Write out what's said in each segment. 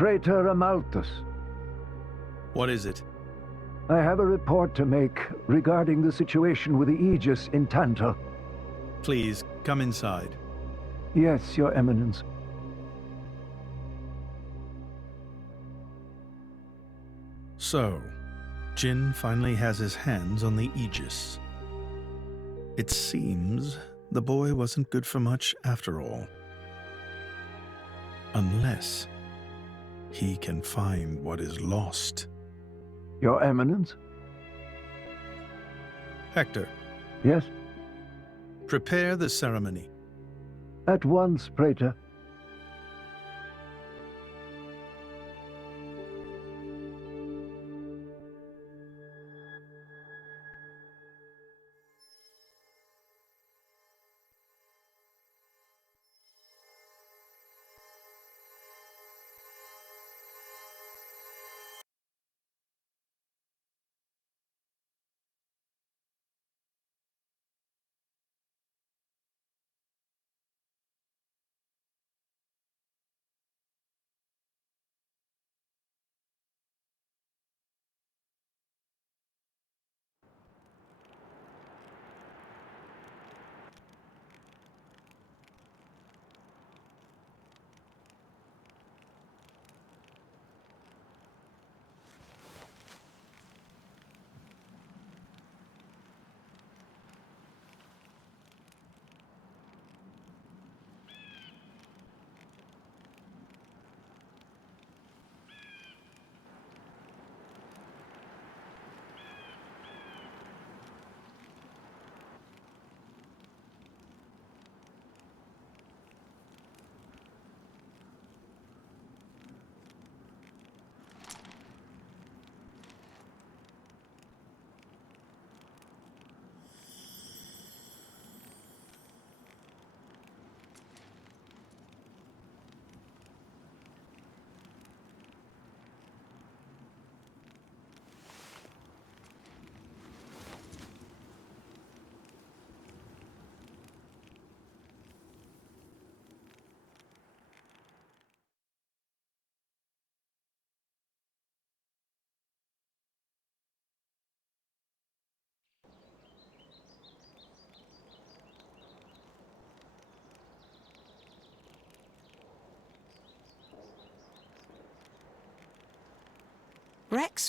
Praetor Amalthus. What is it? I have a report to make regarding the situation with the Aegis in Tantal. Please, come inside. Yes, Your Eminence. So, Jin finally has his hands on the Aegis. It seems the boy wasn't good for much after all. Unless he can find what is lost. Your Eminence? Hector, Yes? prepare the ceremony. At once, Praetor.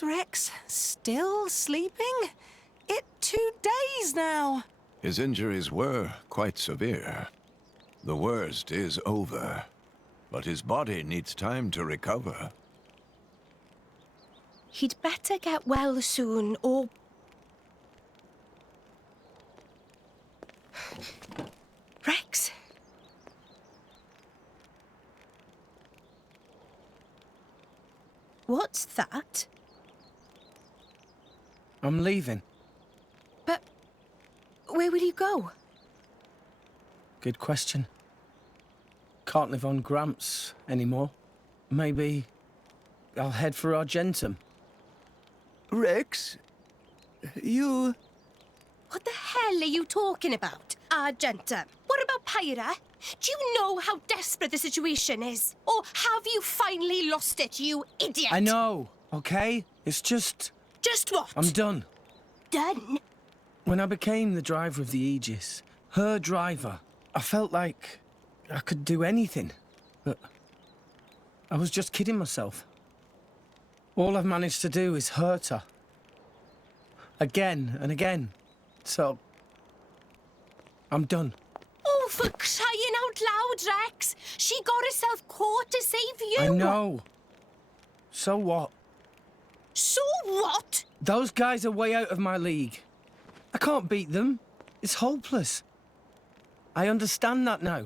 Rex, still sleeping? It 2 days now. His injuries were quite severe. The worst is over, but his body needs time to recover. He'd better get well soon, or... Rex? What's that? I'm leaving. But where will you go? Good question. Can't live on Gramps anymore. Maybe I'll head for Argentum. Rex, you... What the hell are you talking about, Argentum? What about Pyra? Do you know how desperate the situation is? Or have you finally lost it, you idiot? I know, okay? It's just... Just what? I'm done. Done? When I became the driver of the Aegis, her driver, I felt like I could do anything. But I was just kidding myself. All I've managed to do is hurt her. Again and again. So, I'm done. Oh, for crying out loud, Rex! She got herself caught to save you! I know. So what? So what? Those guys are way out of my league. I can't beat them. It's hopeless. I understand that now.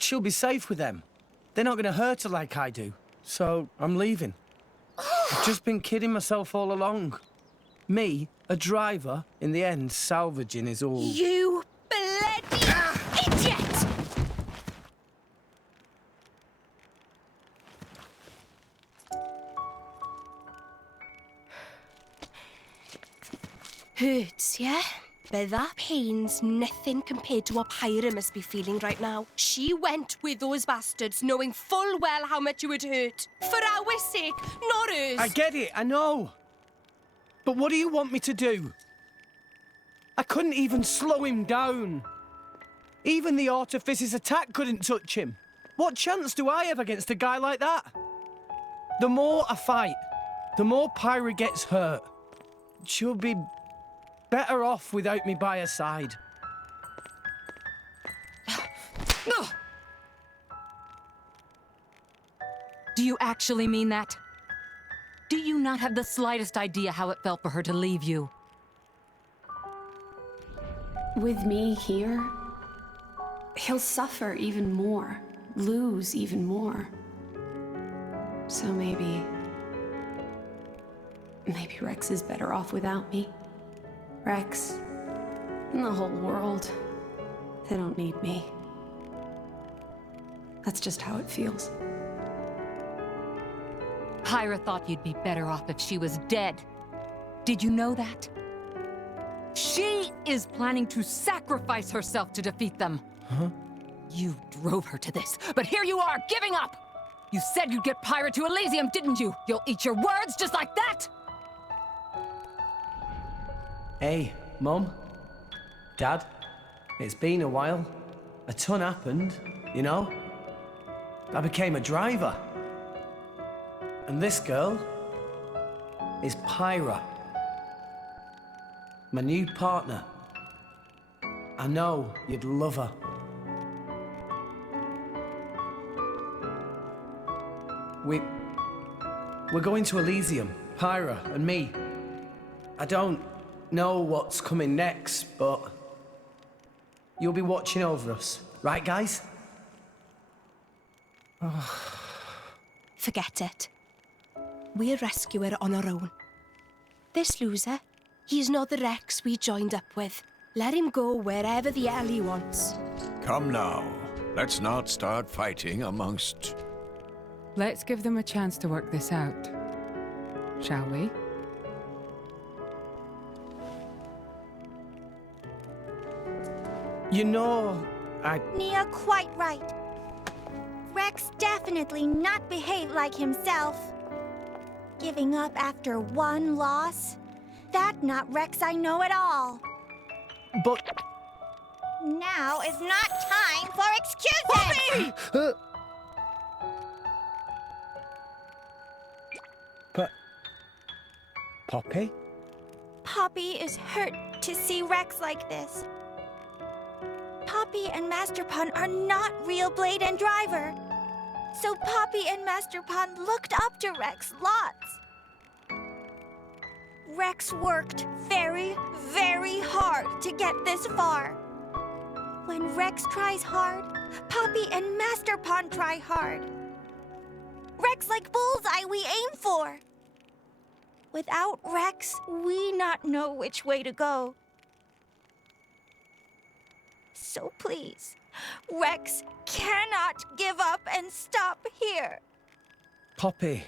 She'll be safe with them. They're not going to hurt her like I do. So, I'm leaving. I've just been kidding myself all along. Me, a driver, in the end, salvaging is all... You bloody idiot! Hurts, yeah? But that pain's nothing compared to what Pyra must be feeling right now. She went with those bastards knowing full well how much it would hurt. For our sake, not hers. I get it, I know. But what do you want me to do? I couldn't even slow him down. Even the Artifice's attack couldn't touch him. What chance do I have against a guy like that? The more I fight, the more Pyra gets hurt. She'll be better off without me by her side. Do you actually mean that? Do you not have the slightest idea how it felt for her to leave you? With me here, he'll suffer even more, lose even more. So maybe Rex is better off without me. Rex, and the whole world, they don't need me. That's just how it feels. Pyra thought you'd be better off if she was dead. Did you know that? She is planning to sacrifice herself to defeat them. Huh? You drove her to this, but here you are, giving up! You said you'd get Pyra to Elysium, didn't you? You'll eat your words just like that? Hey, Mum, Dad, it's been a while. A ton happened, you know? I became a driver. And this girl is Pyra, my new partner. I know you'd love her. We're going to Elysium, Pyra and me. I don't know what's coming next, but you'll be watching over us, right, guys? Forget it. We'll rescue her on our own. This loser, he's not the Rex we joined up with. Let him go wherever the hell he wants. Come now. Let's not start fighting amongst... Let's give them a chance to work this out, shall we? You know, Nia quite right. Rex definitely not behaved like himself. Giving up after one loss? That not Rex I know at all. but... Now is not time for excuses! But... Poppy? Poppy is hurt to see Rex like this. Poppy and Master Pun are not real Blade and Driver. So Poppy and Master Pun looked up to Rex lots. Rex worked very, very hard to get this far. When Rex tries hard, Poppy and Master Pun try hard. Rex like bullseye we aim for. Without Rex, we not know which way to go. So please, Rex cannot give up and stop here. Poppy.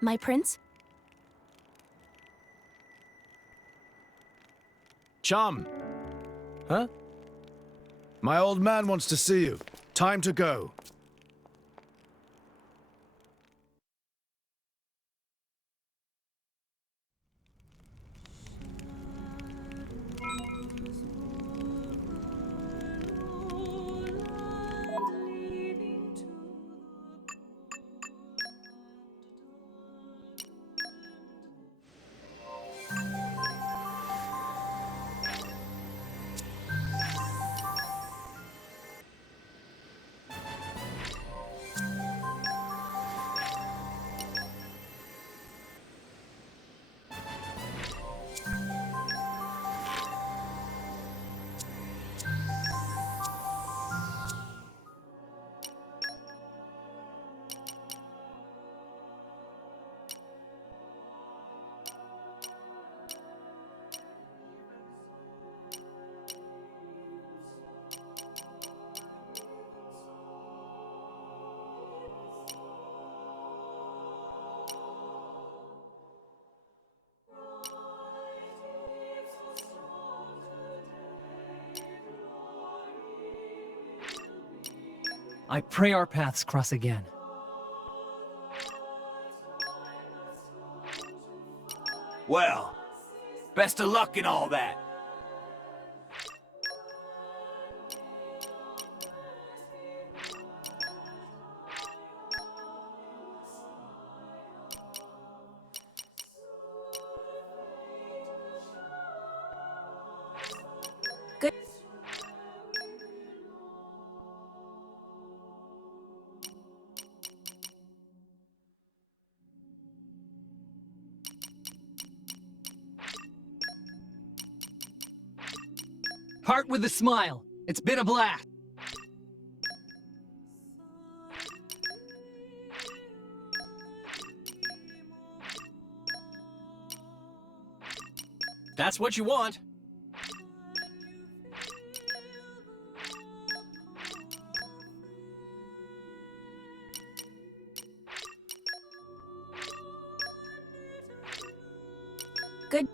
My prince? Chum, Huh? my old man wants to see you. Time to go. I pray our paths cross again. Well, best of luck in all that. Good. Part with a smile. It's been a blast. That's what you want. Good.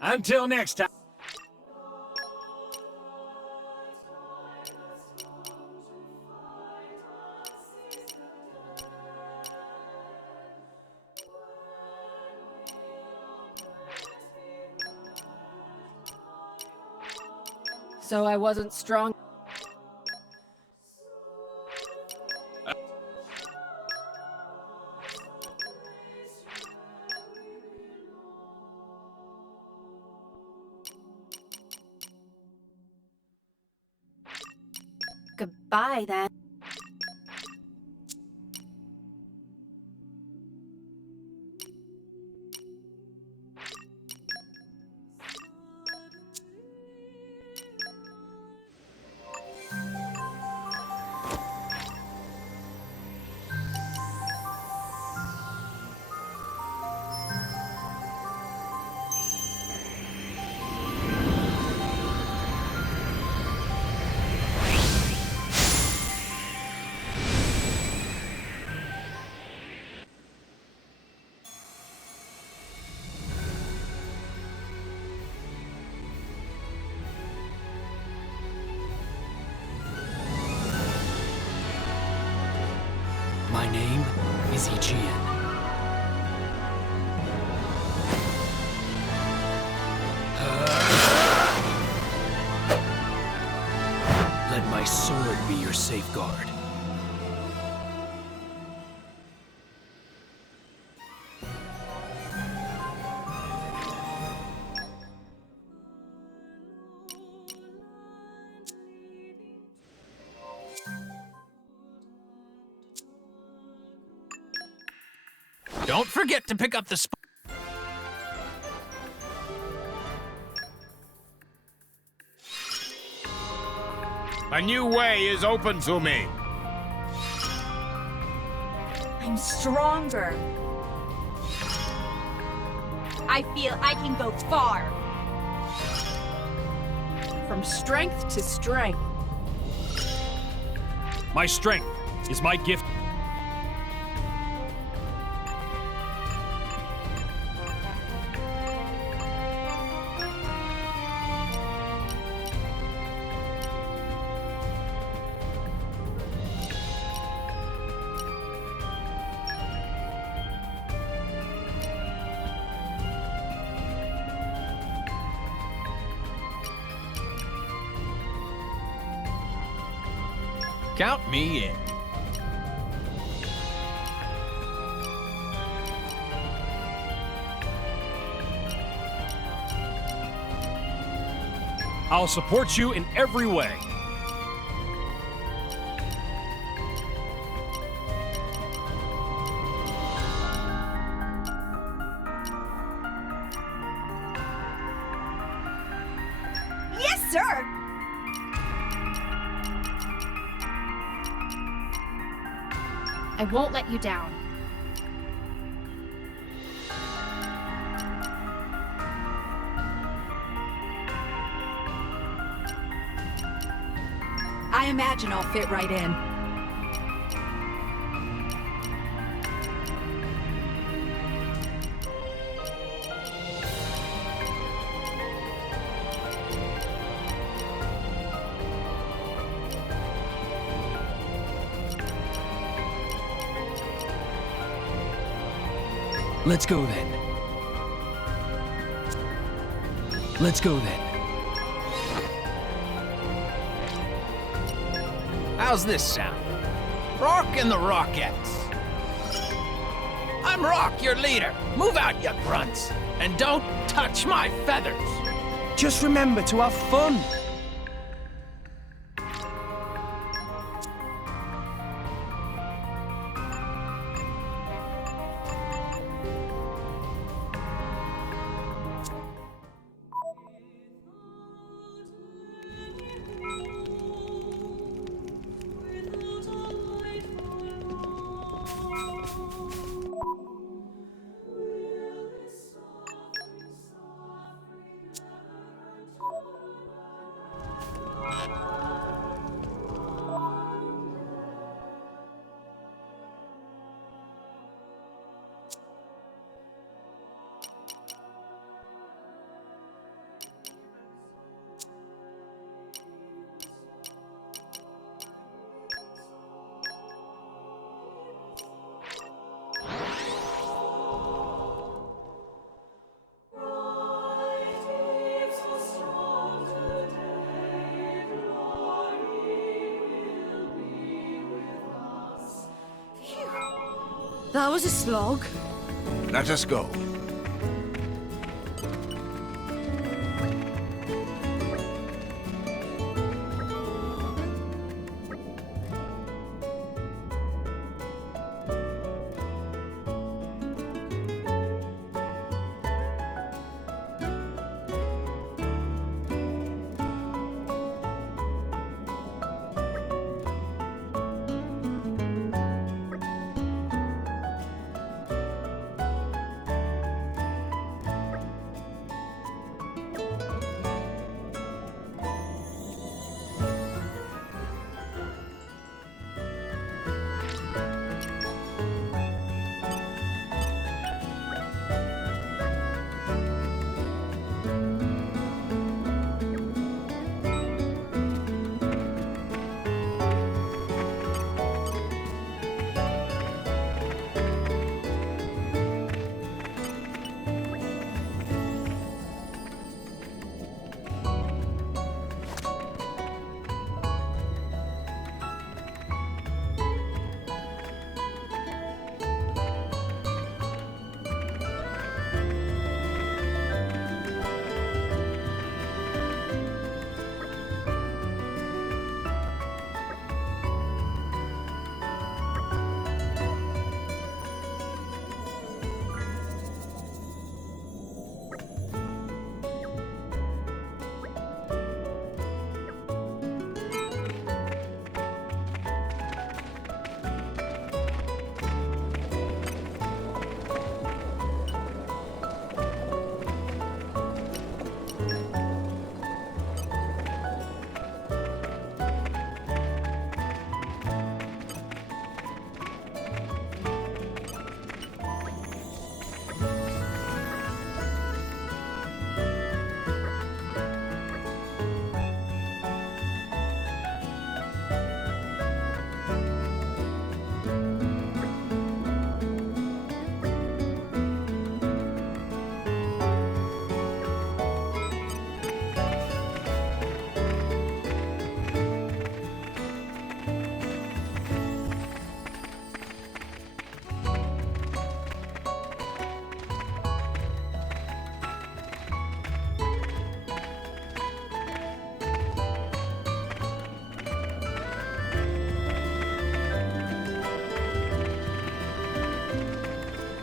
Until next time. So I wasn't strong. Goodbye, then. My name is Aegean. Let my sword be your safeguard. Don't forget to pick up the A new way is open to me. I'm stronger. I feel I can go far. From strength to strength. My strength is my gift. Count me in. I'll support you in every way. Yes, sir! I won't let you down. I imagine I'll fit right in. Let's go then. Let's go then. How's this sound? Rock and the Rockettes. I'm Rock, your leader. Move out, you grunts. And don't touch my feathers. Just remember to have fun. That was a slog. Let us go.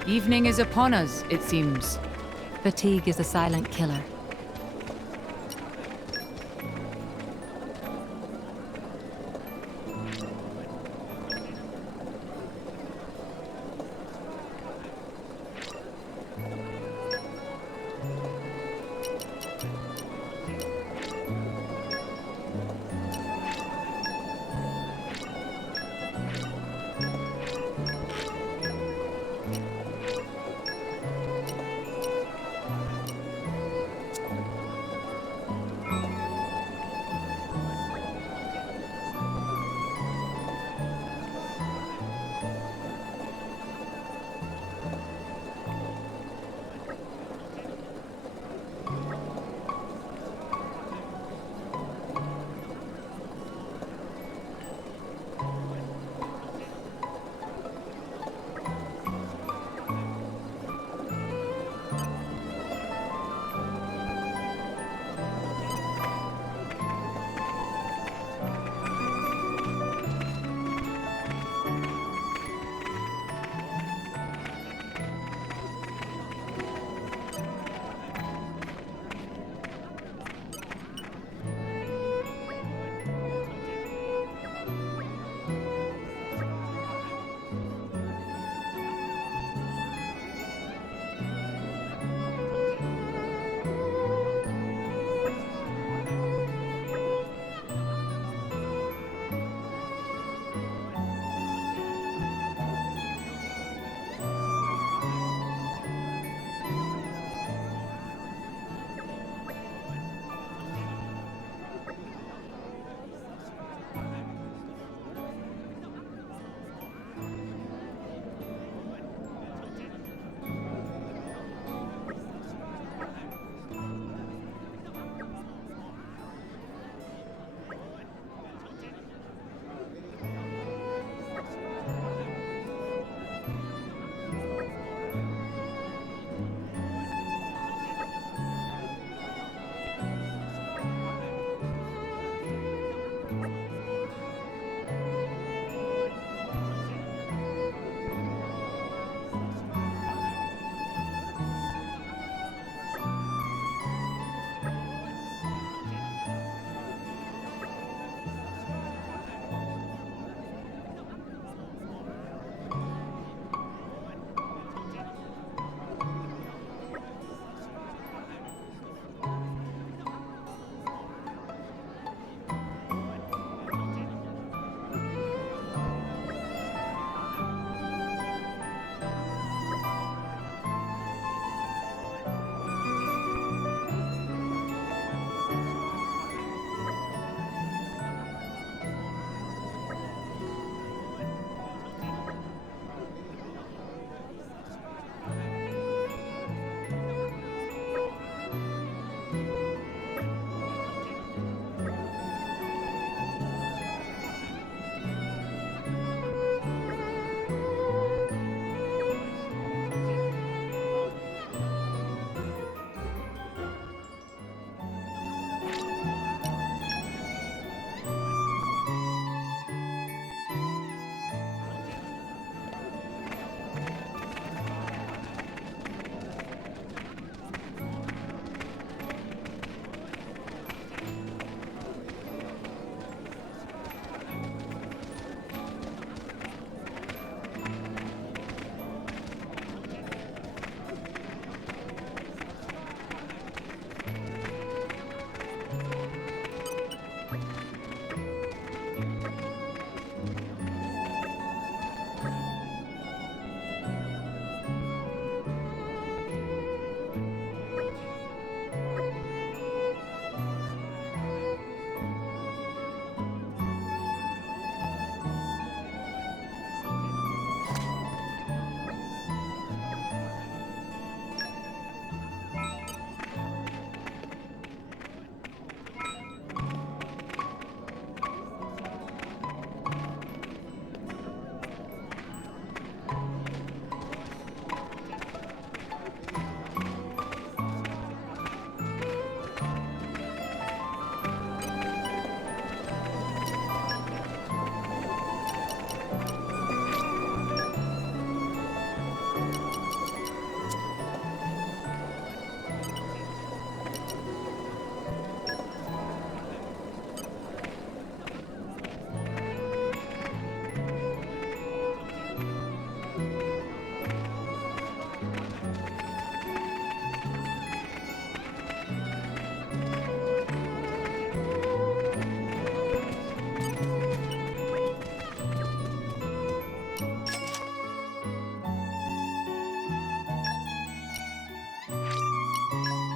Evening is upon us, it seems. Fatigue is a silent killer.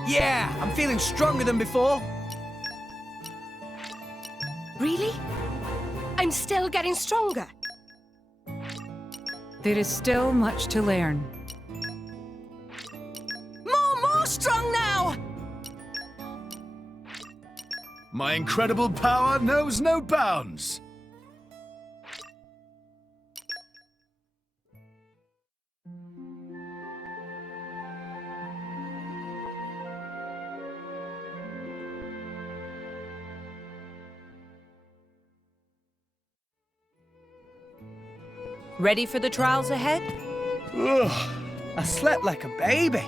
Yeah, I'm feeling stronger than before. Really? I'm still getting stronger. There is still much to learn. More strong now! My incredible power knows no bounds. Ready for the trials ahead? Ugh, I slept like a baby.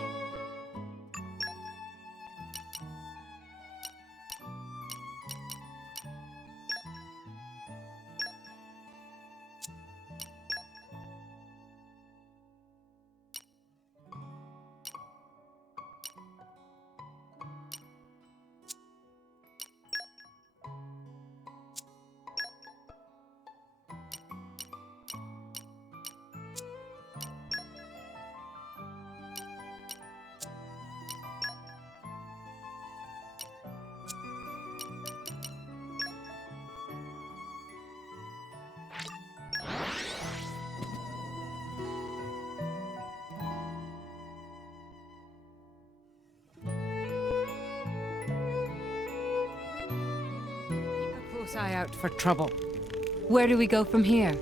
Close eye out for trouble. Where do we go from here?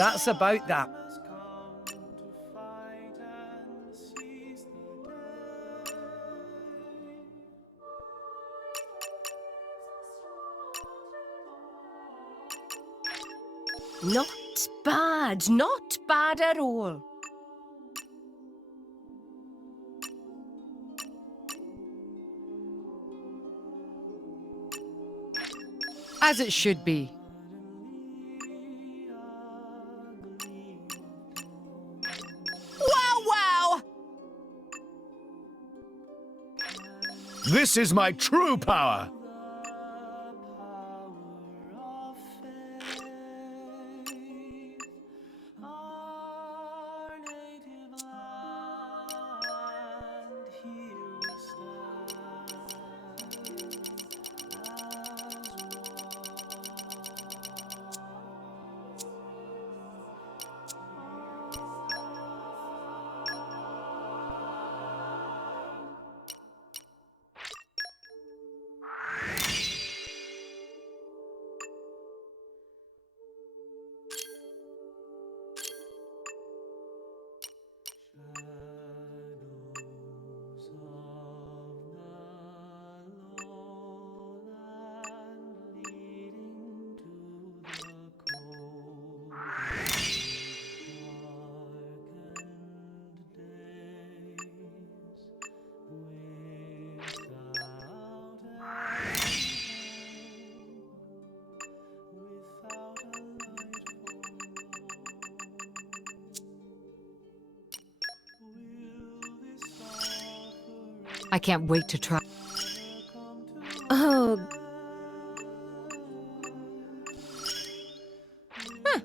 That's about that. Not bad at all. As it should be. Wow! This is my true power! I can't wait to try. Oh. Huh.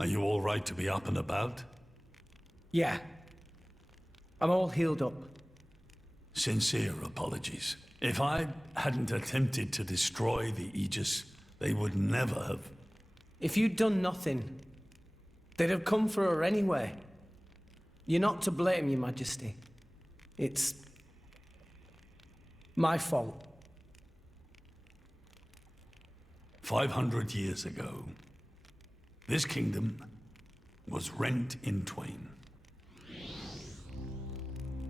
Are you all right to be up and about? Yeah. I'm all healed up. Sincere apologies. If I hadn't attempted to destroy the Aegis, they would never have. If you'd done nothing, they'd have come for her anyway. You're not to blame, Your Majesty. It's my fault. 500 years ago, this kingdom was rent in twain.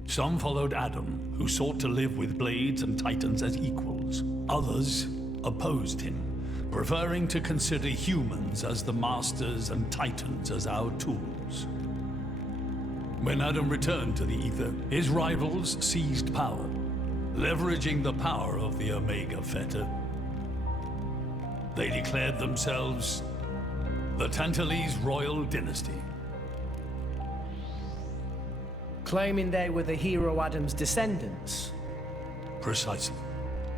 Some followed Adam, who sought to live with blades and titans as equals. Others opposed him, preferring to consider humans as the masters and titans as our tools. When Adam returned to the Ether, his rivals seized power, leveraging the power of the Omega Fetter. They declared themselves the Tantalese royal dynasty. Claiming they were the hero Adam's descendants? Precisely.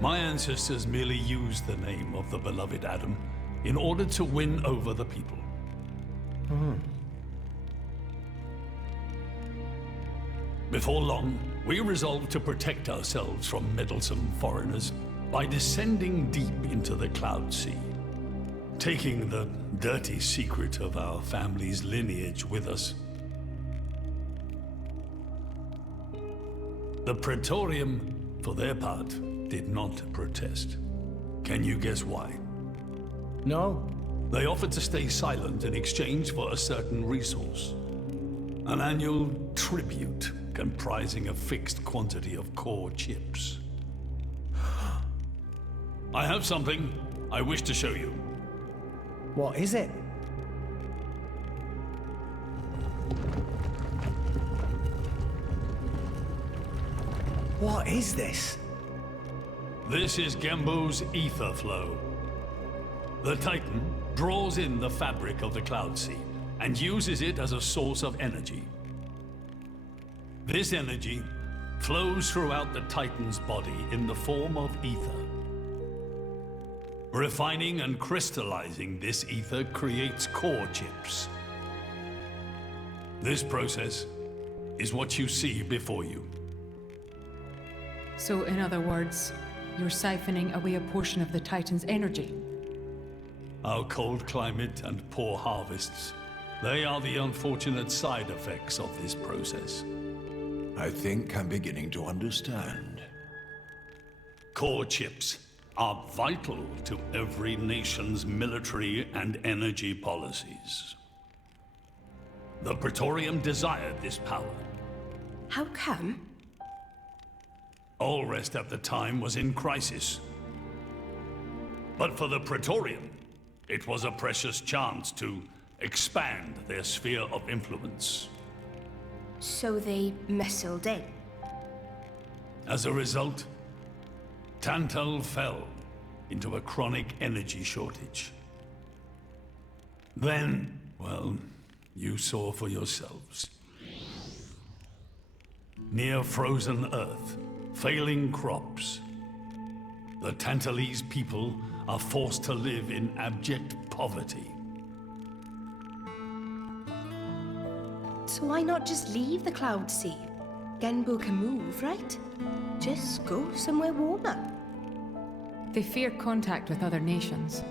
My ancestors merely used the name of the beloved Adam in order to win over the people. Before long, we resolved to protect ourselves from meddlesome foreigners by descending deep into the Cloud Sea, taking the dirty secret of our family's lineage with us. The Praetorium, for their part, did not protest. Can you guess why? No. They offered to stay silent in exchange for a certain resource. An annual tribute comprising a fixed quantity of core chips. I have something I wish to show you. What is it? What is this? This is Gembu's ether flow. The Titan draws in the fabric of the cloud sea and uses it as a source of energy. This energy flows throughout the Titan's body in the form of ether. Refining and crystallizing this ether creates core chips. This process is what you see before you. So, in other words, you're siphoning away a portion of the Titan's energy. Our cold climate and poor harvests, they are the unfortunate side effects of this process. I think I'm beginning to understand. Core chips are vital to every nation's military and energy policies. The Praetorium desired this power. How come? Allrest at the time was in crisis. But for the Praetorium, it was a precious chance to expand their sphere of influence. So they missiled in. As a result, Tantal fell into a chronic energy shortage. Then, well, you saw for yourselves. Near frozen earth, failing crops, the Tantalese people are forced to live in abject poverty. So why not just leave the Cloud Sea? Genbu can move, right? Just go somewhere warmer. They fear contact with other nations.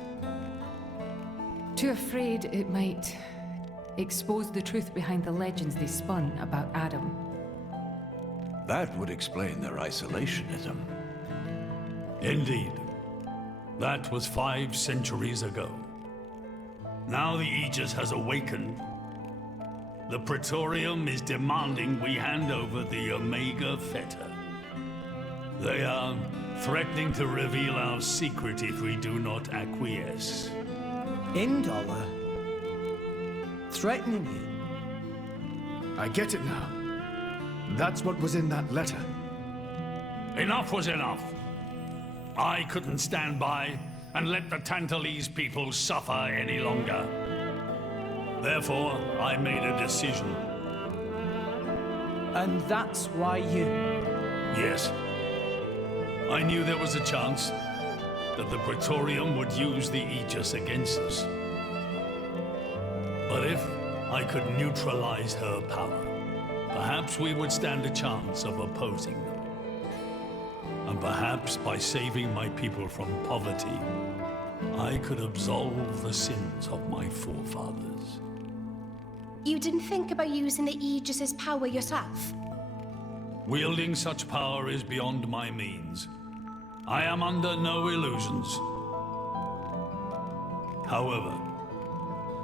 Too afraid it might expose the truth behind the legends they spun about Adam. That would explain their isolationism. Indeed. That was 5 centuries ago. Now the Aegis has awakened. The Praetorium is demanding we hand over the Omega Fetter. They are threatening to reveal our secret if we do not acquiesce. Indollar? Threatening you? I get it now. That's what was in that letter. Enough was enough. I couldn't stand by and let the Tantalese people suffer any longer. Therefore, I made a decision. And that's why you... Yes. I knew there was a chance that the Praetorium would use the Aegis against us. But if I could neutralize her power, perhaps we would stand a chance of opposing them. And perhaps by saving my people from poverty, I could absolve the sins of my forefathers. You didn't think about using the Aegis's power yourself? Wielding such power is beyond my means. I am under no illusions. However,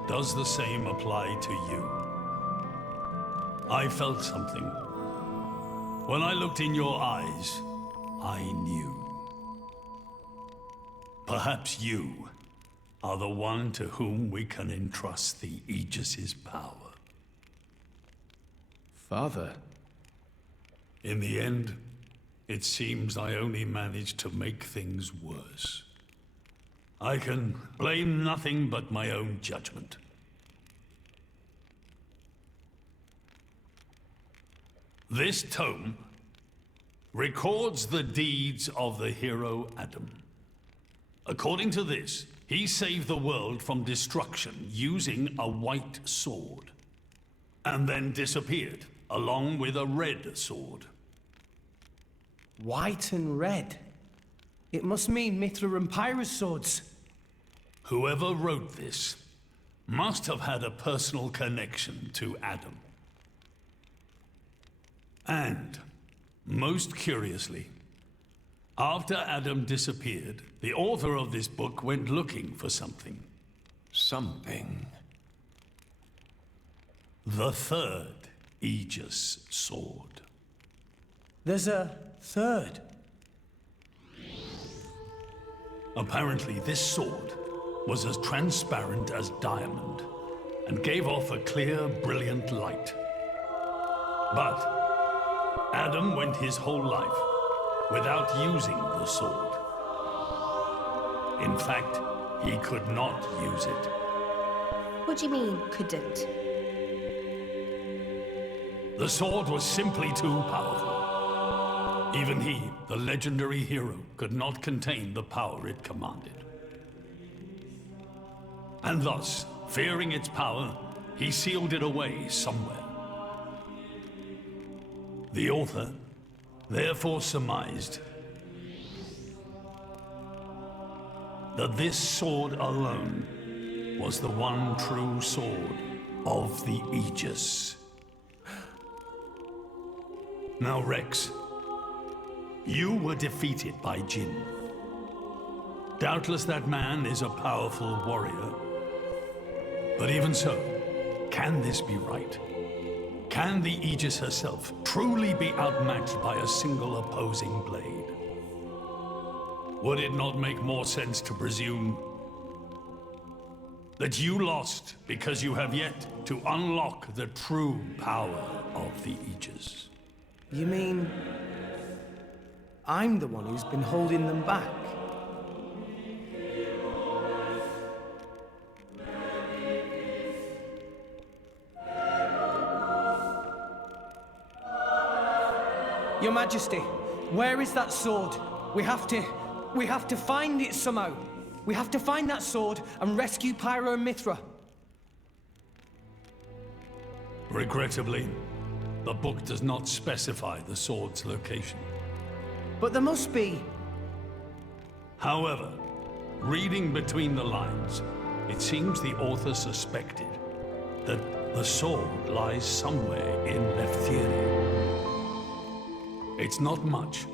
does the same apply to you? I felt something. When I looked in your eyes, I knew. Perhaps you are the one to whom we can entrust the Aegis's power. Father. In the end, it seems I only managed to make things worse. I can blame nothing but my own judgment. This tome records the deeds of the hero Adam. According to this, he saved the world from destruction using a white sword, and then disappeared, along with a red sword. White and red? It must mean Mithra and Pyrrhus swords. Whoever wrote this must have had a personal connection to Adam. And, most curiously, after Adam disappeared, the author of this book went looking for something. Something? The third Aegis sword. There's a third? Apparently, this sword was as transparent as diamond and gave off a clear, brilliant light. But Adam went his whole life without using the sword. In fact, he could not use it. What do you mean, couldn't? The sword was simply too powerful. Even he, the legendary hero, could not contain the power it commanded. And thus, fearing its power, he sealed it away somewhere. The author therefore surmised that this sword alone was the one true sword of the Aegis. Now, Rex, you were defeated by Jin. Doubtless that man is a powerful warrior. But even so, can this be right? Can the Aegis herself truly be outmatched by a single opposing blade? Would it not make more sense to presume that you lost because you have yet to unlock the true power of the Aegis? You mean I'm the one who's been holding them back? Your Majesty, where is that sword? We have to find it somehow. We have to find that sword and rescue Pyro and Mithra. Regrettably, the book does not specify the sword's location. But there must be. However, reading between the lines, it seems the author suspected that the sword lies somewhere in Leftheria. It's not much,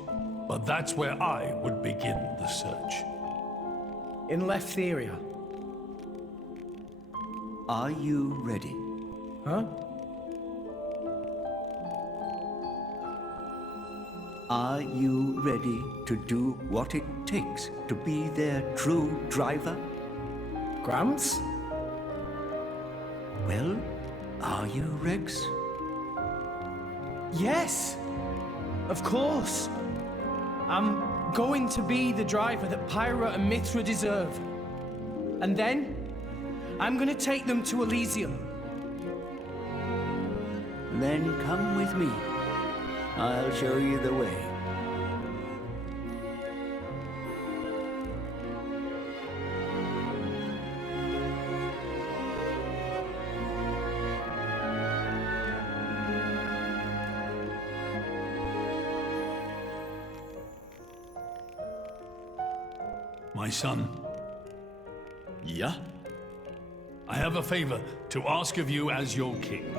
but that's where I would begin the search. In Leftheria? Are you ready? Huh? Are you ready to do what it takes to be their true driver? Gramps? Well, are you, Rex? Yes! Of course! I'm going to be the driver that Pyra and Mithra deserve. And then, I'm gonna take them to Elysium. Then come with me. I'll show you the way. My son. Yeah? I have a favor to ask of you as your king.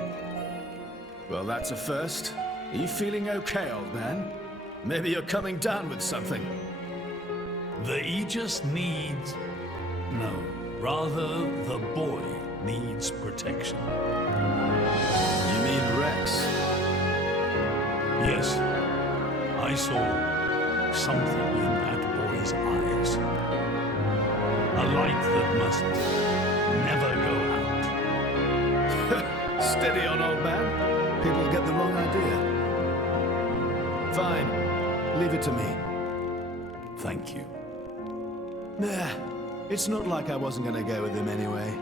Well, that's a first. Are you feeling okay, old man? Maybe you're coming down with something. The Aegis needs... No, rather, the boy needs protection. You mean Rex? Yes. I saw something in that boy's eyes. A light that must never go out. Steady on, old man. People get the wrong idea. Fine. Leave it to me. Thank you. Nah, it's not like I wasn't gonna go with him anyway.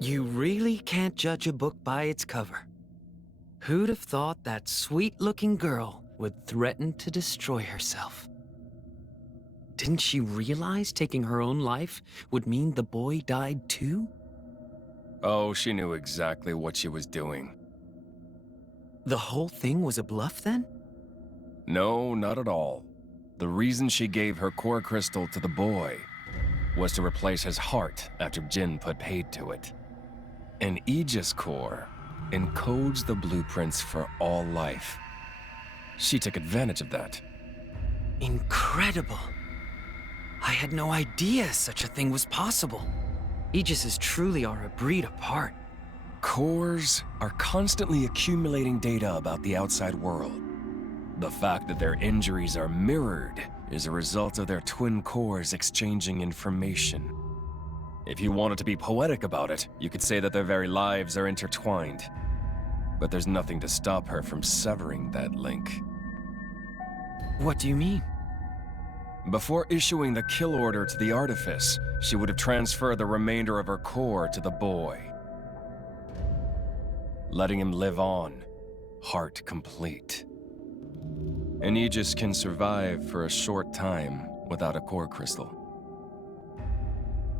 You really can't judge a book by its cover. Who'd have thought that sweet-looking girl would threaten to destroy herself? Didn't she realize taking her own life would mean the boy died too? Oh, she knew exactly what she was doing. The whole thing was a bluff then? No, not at all. The reason she gave her core crystal to the boy was to replace his heart after Jin put paid to it. An Aegis core encodes the blueprints for all life. She took advantage of that. Incredible. I had no idea such a thing was possible. Aegises truly are a breed apart. Cores are constantly accumulating data about the outside world. The fact that their injuries are mirrored is a result of their twin cores exchanging information. If you wanted to be poetic about it, you could say that their very lives are intertwined. But there's nothing to stop her from severing that link. What do you mean? Before issuing the kill order to the Artifice, she would have transferred the remainder of her core to the boy, letting him live on, heart complete. An Aegis can survive for a short time without a core crystal.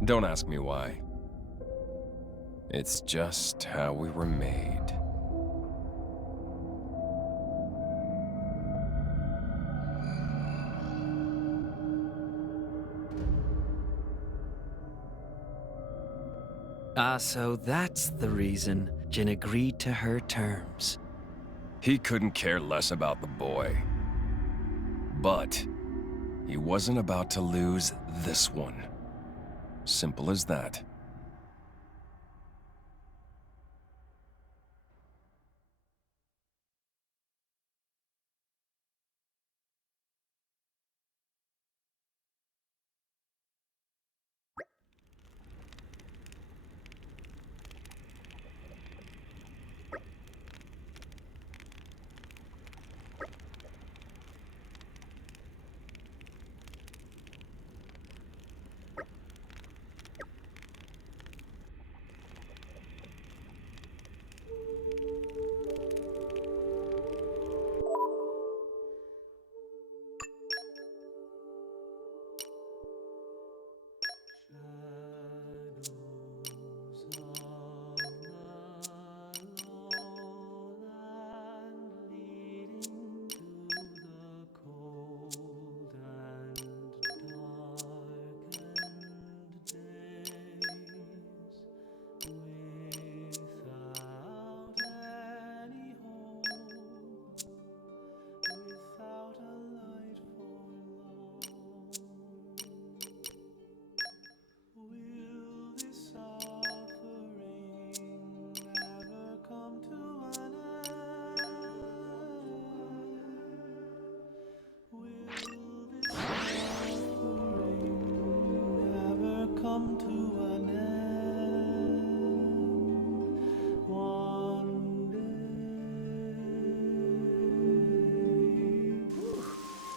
Don't ask me why. It's just how we were made. So that's the reason Jin agreed to her terms. He couldn't care less about the boy. But he wasn't about to lose this one. Simple as that.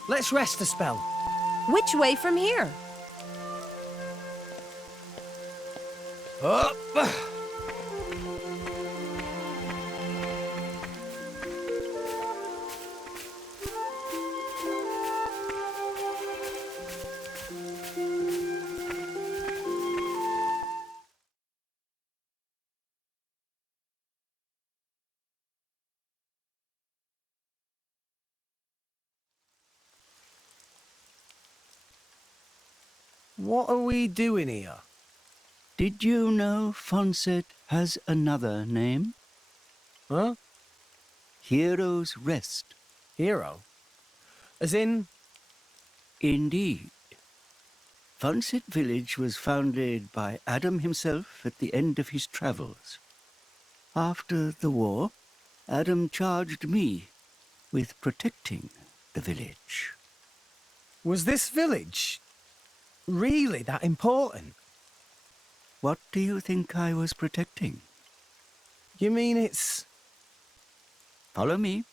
Let's rest a spell. Which way from here? Up! What are we doing here? Did you know Fonset has another name? Huh? Hero's Rest. Hero? As in? Indeed. Fonset Village was founded by Adam himself at the end of his travels. After the war, Adam charged me with protecting the village. Was this village really that important? What do you think I was protecting? You mean it's... Follow me.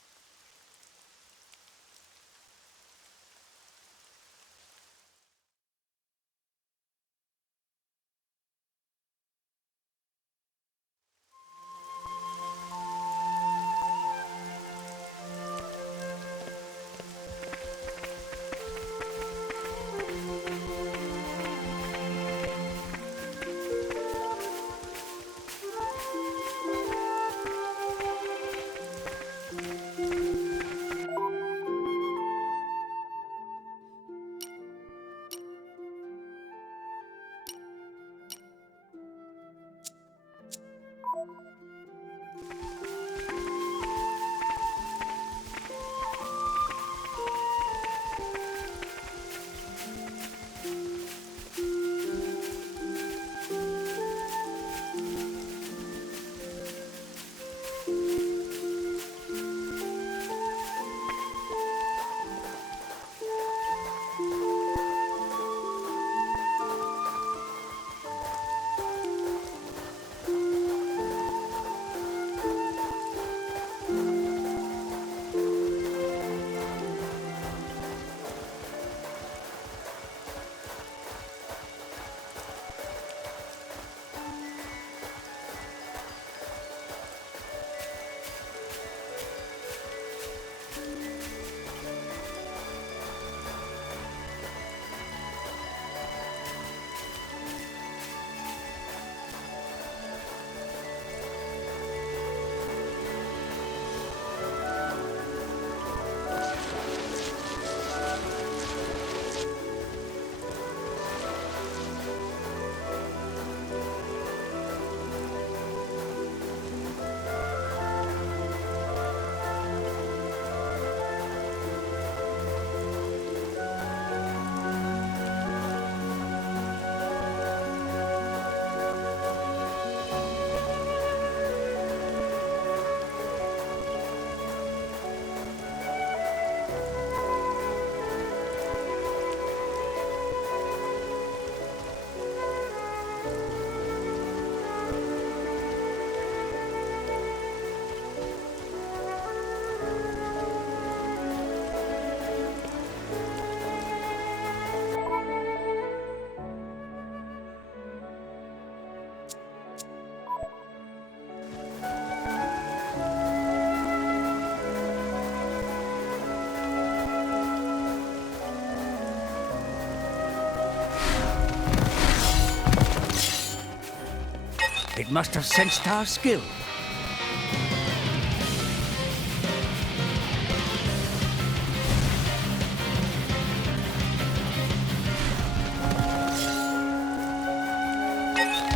It must have sensed our skill.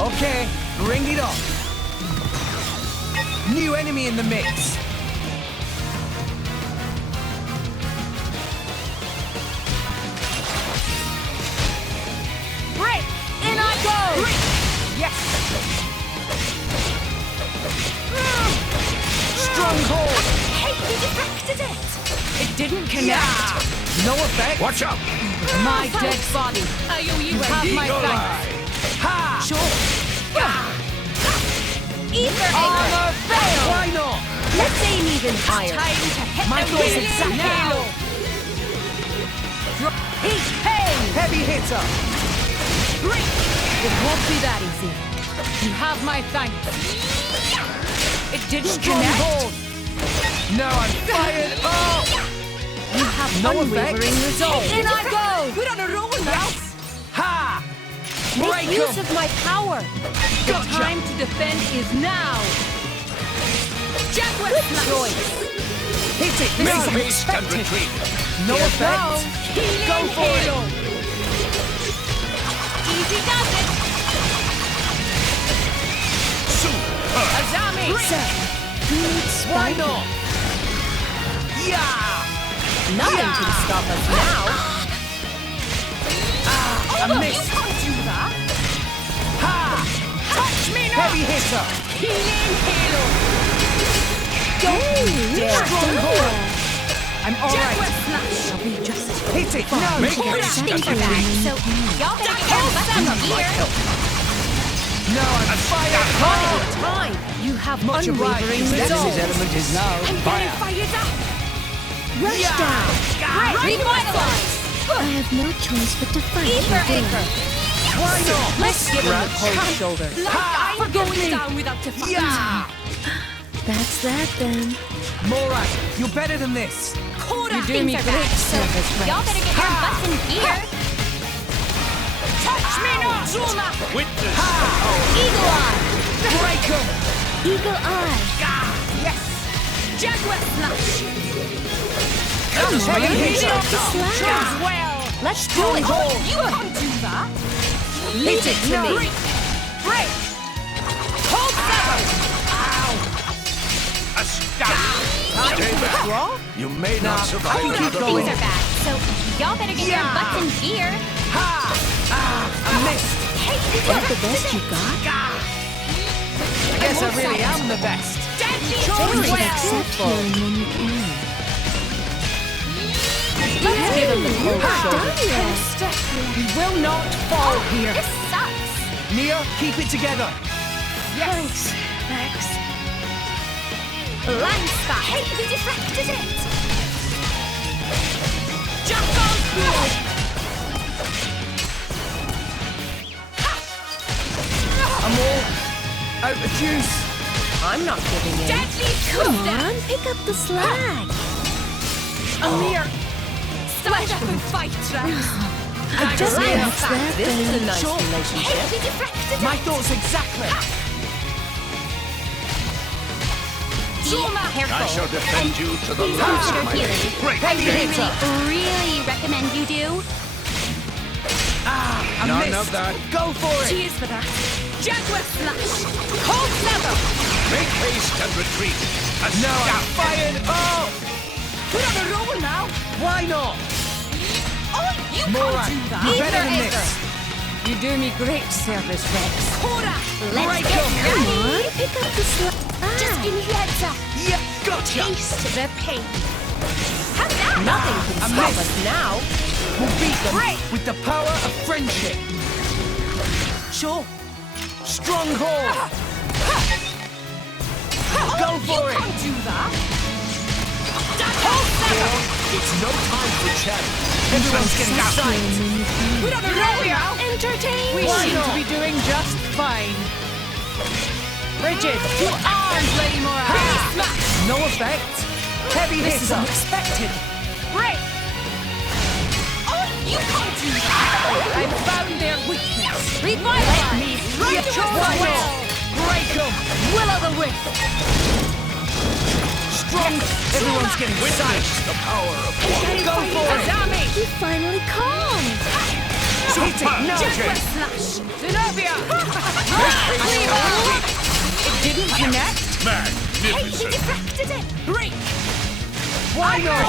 Okay, bring it on. New enemy in the mix. Break! In I go! Yes! Stronghold! Hey, you deflected it! It didn't connect! No effect! Watch out! My dead body. I owe you Have my Eagle thanks. Eye! Ha! Sure! Ether Armor Acre! fail! Why not? Let's aim even higher. Time to hit My the thoughts wheel exactly. now! Heat! Pain! Heavy hitter! It won't be that easy. You have my thanks. It didn't connect. Stronghold! No, I'm fired! Oh! You have No unwavering effect. resolve. In I go! We're on a roll now! Ha! Break Make use 'em. of my power! The Gotcha. time to defend is now. Jaguar Smash! Hit it! Make No! haste and Expect it. retreat! No effect! Healing Go for Halo! it! Easy does it! Azami! Why not? Yeah! Nothing can stop us now! I missed! You can't do that! Ha! Touch me not! Heavy hitter! Healing Halo! Don't dare! Stronghold! I'm alright. Jaguar Smash! I'll be just Hit it! No! Make Hold haste on, and things are bad, retreat! so y'all better get your butts in gear! No, I'm fired! Time! You have Much obliged. unwavering Nexus resolve. element is now I'm getting fire. fired up! Rush down. Revitalize! I have no choice but to fight you Ether down. Acre! Why not? Let's give him the Scratch. cold shoulder. Like I'm going down without a fight. Yeah! That's that then. Mora, you're better than this. Cora, You're doing me things are great bad, so service, Rex. y'all better get your butts in gear. Touch me not! Zuma! Witness! Eagle Eye! Break 'em! Eagle Eye. Yes! Jaguar Smash! Heavy hitter! As well! Let's do it! Stronghold. You can't do that! Hit it! to No! me! Break! Hold seven! A stab! Stay back! You may not I survive can keep another going. Things are bad, so y'all better get your butts in gear. Ha! I missed! Hey, Is that the best you got? I guess I really am the best. Deadly I Charge should well! accept healing when you can. Let's give him the cold Not shoulder. done yet. We will not fall here. This sucks! Nia, keep it together. Thanks, Rex. Landspa! Hey, we deflected it! Jungle Blood! I'm all out of juice. I'm not giving in. Deadly Come Twister! on, pick up the slack. Amir! Stand up and fight, Rex! I just Landspa. that's that This is a then. nice Sure. relationship. Hey, we deflected My it! thoughts exactly. Zuma! Careful! I shall defend you to the Please last of consider my healing. days. Break! Heavy hitter. Really recommend you do. I None missed. of that. Go for it. Cheers for that. Jaguar Slash! Cold Sever! Make haste and retreat! A No, I'm stab! fired. Oh, We're on a roll now! why not? Oh, you Mora, can't do that! you're better than Ether this. Acre. You do me great service, Rex. Cora! Break Let's get 'em. Come ready! on, pick up the slack. Just give me the heads up. Yeah, gotcha. Taste the pain. How's that? Nothing can I stop missed. us now. We'll beat them Break. with the power of friendship. Sure. Stronghold. Go for you it. can't do that. Cold Sever! It's no time for chat. Everyone's getting sight. We're on a roll now! Entertain! We Why seem not? to be doing just fine. Bridget, to arms, Lady Mora! Smash! No effect. Heavy This is hitter. unexpected. Break! Oh, you can't do that! I found their weakness. Revitalize! Run Yeah, to sure, us why well! not? Break them! Will-o'-the-wisp! Strong! Everyone's getting sight! The power of Go for it! Azami! He finally calmed. Hit it! No! Slash! Zenobia! It didn't connect? Hey, he magnificent. deflected it! Break! Why not?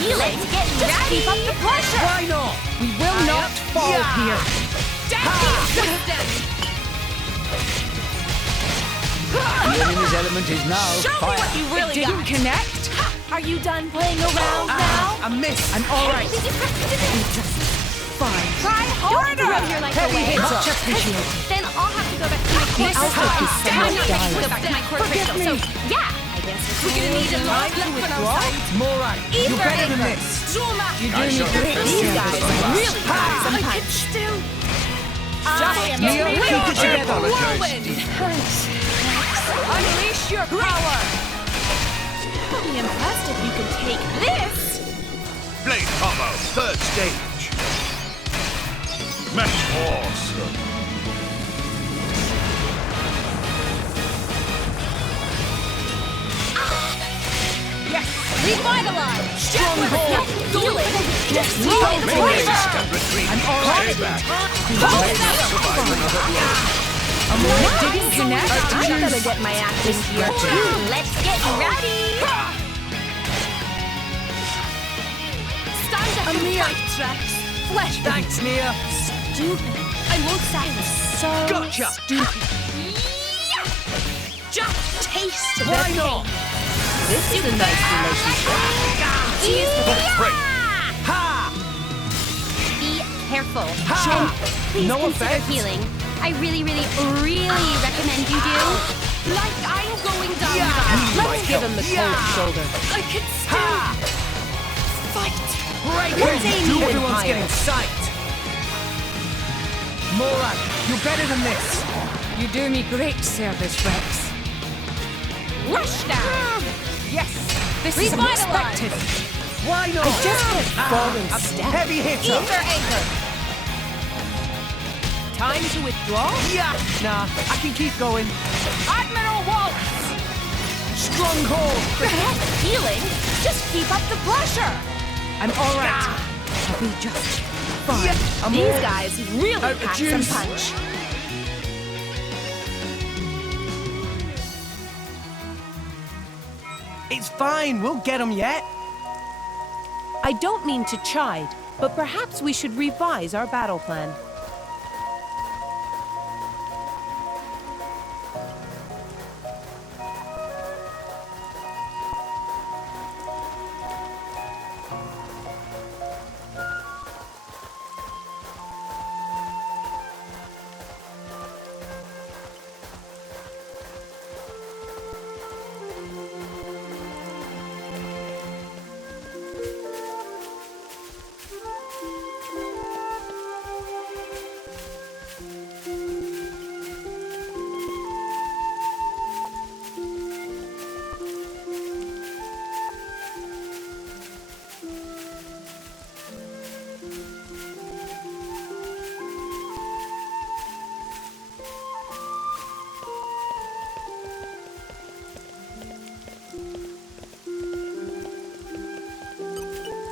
Let's get ready! Keep up the pressure! Why not? We will not fall here. Feeling his element is now Show me what you really It didn't got! connect? Are you done playing around now? I missed. I'm all right. He deflected it! Fine. Try harder! Throw your life Heavy away. hitter. Much appreciated. Then I'll have to go back to my core This crystal. is I'm somewhat not going to go dire. back to my core crystal. So, yeah. I guess we're going to need a lot left when I'm outside. Morai, you're better than this. Zuma! You do me great. These guys really got some I can punch. still... Mia, keep it together. Whirlwind! Unleash your power! I'll be impressed if you can take this. Blade combo, third stage. Smash awesome. Yes! Revitalize! Stronghold. Feel it! Just Move feel over the here. pressure! I'm all right. Stay back. Hold It didn't connect? I'm gonna get my act in gear too. Let's get ready! Stand up and fight, Rex! Flesh! Thanks, Nia. Stupid! I won't say it was so Gotcha. stupid! Yeah! Just taste Why the not? This is a nice relationship. Ha! Be careful. Ha! Please No consider offense. healing. I really recommend you do. Like I'm going down Yeah. that. Let's give him the cold shoulder. I can still Ha! fight. Break Let's it. aim even Everyone's higher. getting sight. Morai, you're better than this. You do me great service, Rex. Rush down. Yes. This is Revitalize. unexpected. Why not? falling a step. heavy hitter. Ether anchor. Time to withdraw. Yeah. Nah, I can keep going. Admiral Waltz. Stronghold. Healing. Just keep up the pressure. I'm all right. I'll be just fine. Yeah, I'm These all guys really out of pack some juice. punch. It's fine. We'll get them yet. I don't mean to chide, but perhaps we should revise our battle plan.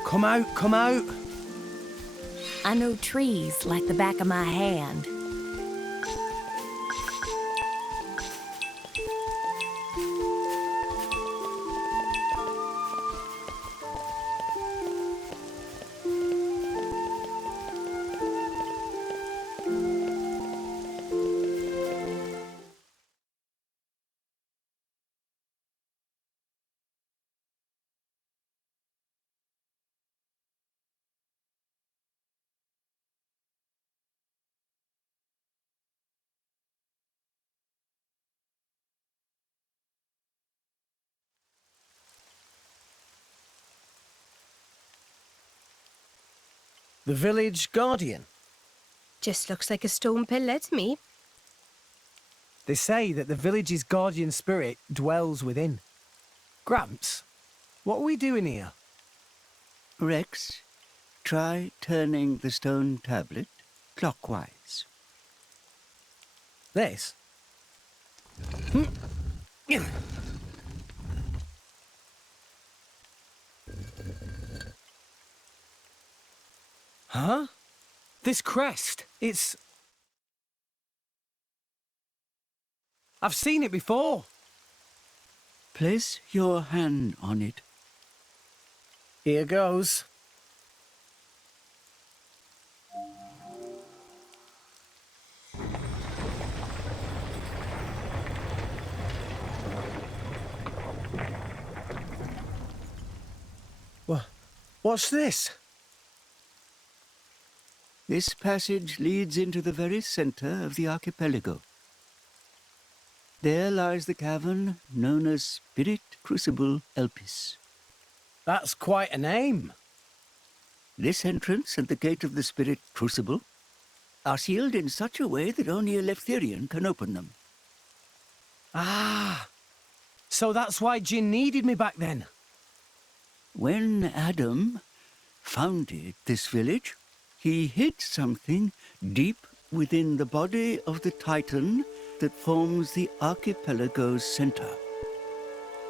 Come out, come out. I know trees like the back of my hand. The village guardian. Just looks like a stone pillar to me. They say that the village's guardian spirit dwells within. Gramps, what are we doing here? Rex, try turning the stone tablet clockwise. This? Huh? This crest, it's... I've seen it before. Place your hand on it. Here goes. What's this? This passage leads into the very center of the archipelago. There lies the cavern known as Spirit Crucible Elpis. That's quite a name. This entrance and the gate of the Spirit Crucible are sealed in such a way that only a Leftherian can open them. Ah, so that's why Jin needed me back then. When Adam founded this village, he hid something deep within the body of the Titan that forms the archipelago's center.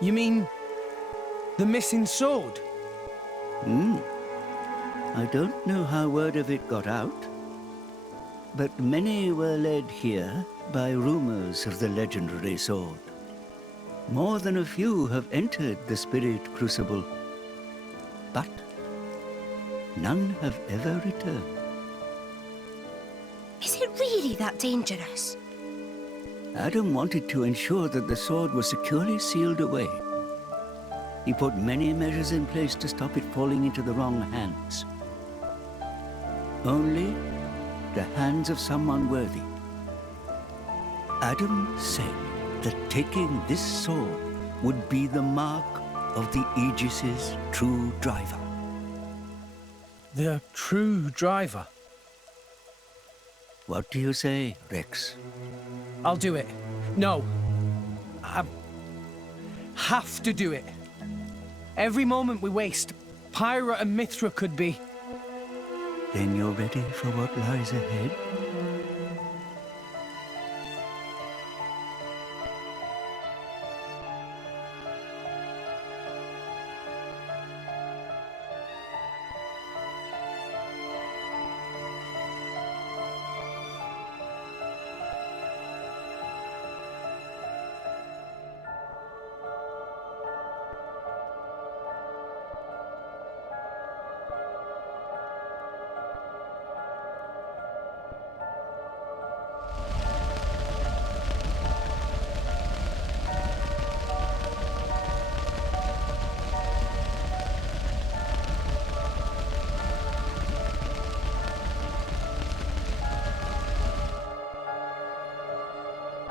You mean the missing sword? I don't know how word of it got out, but many were led here by rumors of the legendary sword. More than a few have entered the Spirit Crucible, but none have ever returned. Is it really that dangerous? Adam wanted to ensure that the sword was securely sealed away. He put many measures in place to stop it falling into the wrong hands. Only the hands of someone worthy. Adam said that taking this sword would be the mark of the Aegis's true driver. The true driver? What do you say, Rex? I'll do it. No. I have to do it. Every moment we waste, Pyra and Mithra could be... Then you're ready for what lies ahead?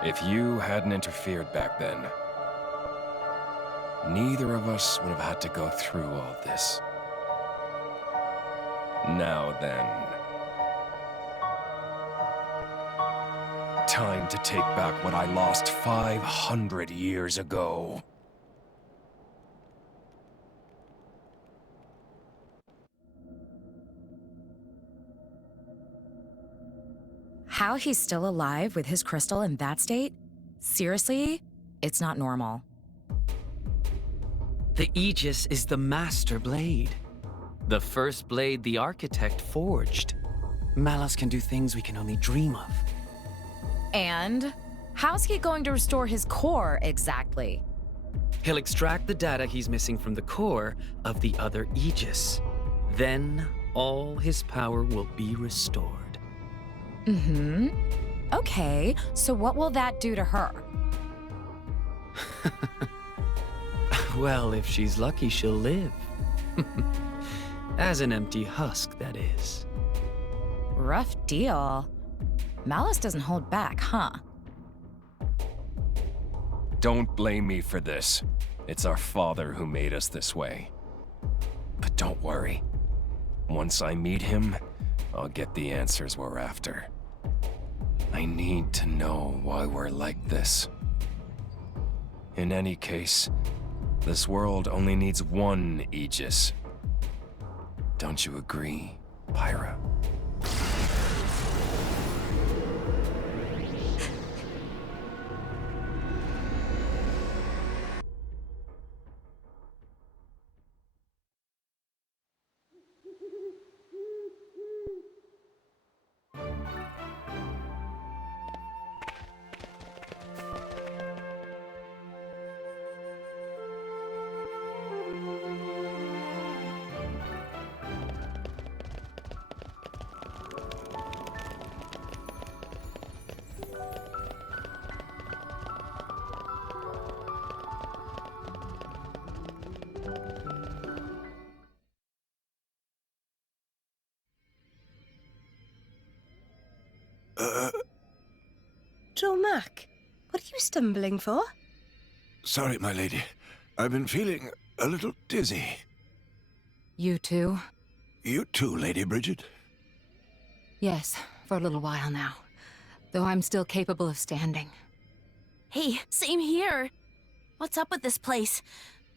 If you hadn't interfered back then, neither of us would have had to go through all this. Now then. Time to take back what I lost 500 years ago. How he's still alive with his crystal in that state? Seriously? It's not normal. The Aegis is the master blade. The first blade the architect forged. Malus can do things we can only dream of. And how's he going to restore his core exactly? He'll extract the data he's missing from the core of the other Aegis. Then all his power will be restored. Okay, so what will that do to her? Well, if she's lucky, she'll live. As an empty husk, that is. Rough deal. Malus doesn't hold back, huh? Don't blame me for this. It's our father who made us this way. But don't worry. Once I meet him, I'll get the answers we're after. I need to know why we're like this. In any case, this world only needs one Aegis. Don't you agree, Pyra? Dromac, what are you stumbling for? Sorry, my lady. I've been feeling a little dizzy. You too? You too, Lady Bridget? Yes, for a little while now. Though I'm still capable of standing. Hey, same here. What's up with this place?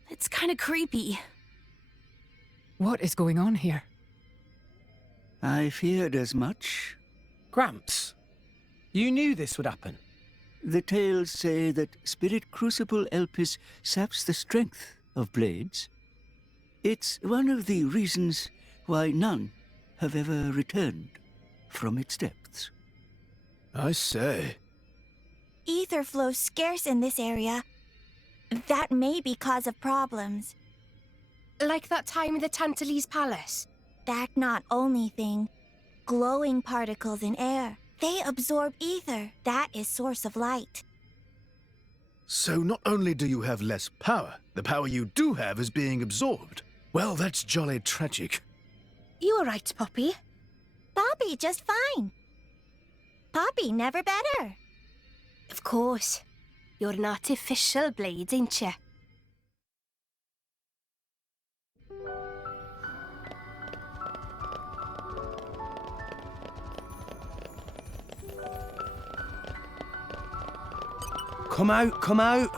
It's kind of creepy. What is going on here? I feared as much. Gramps, you knew this would happen. The tales say that Spirit Crucible Elpis saps the strength of blades. It's one of the reasons why none have ever returned from its depths. I say. Ether flows scarce in this area. That may be cause of problems. Like that time in the Tantalese Palace? That not only thing. Glowing particles in air. They absorb ether. That is source of light. So not only do you have less power, the power you do have is being absorbed. Well, that's jolly tragic. You all right, Poppy? Poppy just fine. Poppy never better. Of course. You're an artificial blade, ain't you? Come out, come out!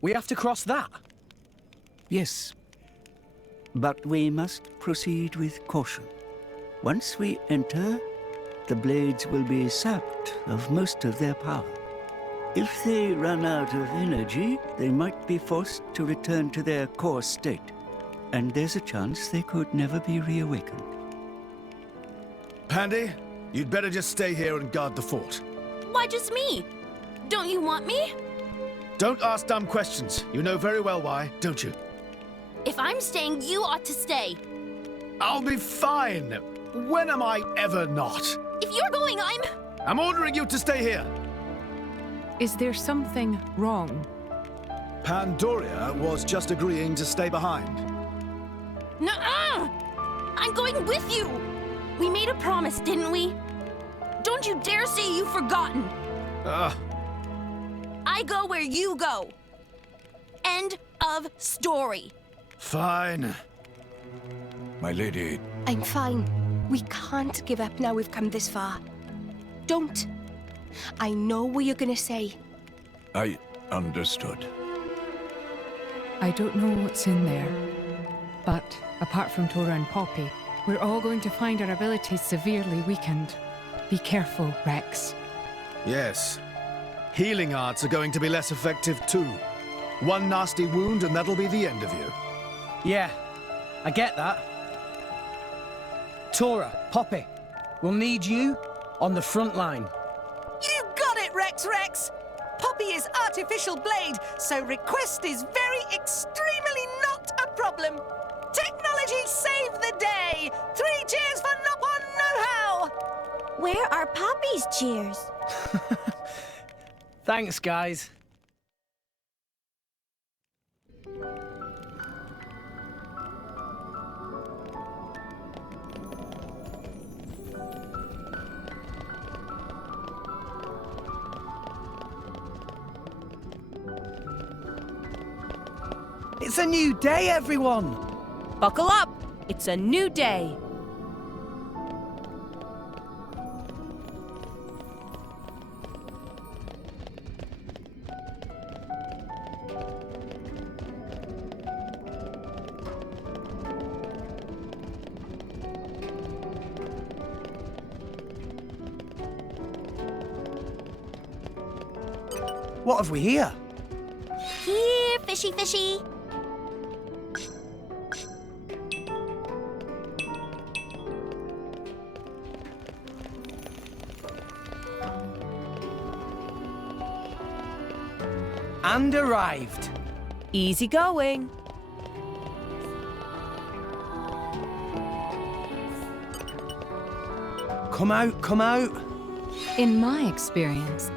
We have to cross that? Yes. But we must proceed with caution. Once we enter, the blades will be sapped of most of their power. If they run out of energy, they might be forced to return to their core state. And there's a chance they could never be reawakened. Pandy, you'd better just stay here and guard the fort. Why just me? Don't you want me? Don't ask dumb questions. You know very well why, don't you? If I'm staying, you ought to stay. I'll be fine. When am I ever not? If you're going, I'm ordering you to stay here. Is there something wrong? Pandoria was just agreeing to stay behind. Nuh-uh! I'm going with you! We made a promise, didn't we? Don't you dare say you've forgotten! I go where you go. End of story. Fine. My lady... I'm fine. We can't give up now we've come this far. Don't. I know what you're gonna say. I understood. I don't know what's in there. But, apart from Tora and Poppy, we're all going to find our abilities severely weakened. Be careful, Rex. Yes. Healing arts are going to be less effective too. One nasty wound and that'll be the end of you. Yeah, I get that. Tora, Poppy, we'll need you on the front line. You got it, Rex! Poppy is artificial blade, so request is very extremely not a problem. Technology saved the day! 3 cheers for Nopon Know-How! Where are Poppy's cheers? Thanks, guys. It's a new day, everyone! Buckle up! It's a new day. What have we here? Here, fishy fishy. And arrived. Easy going. Come out, come out. In my experience,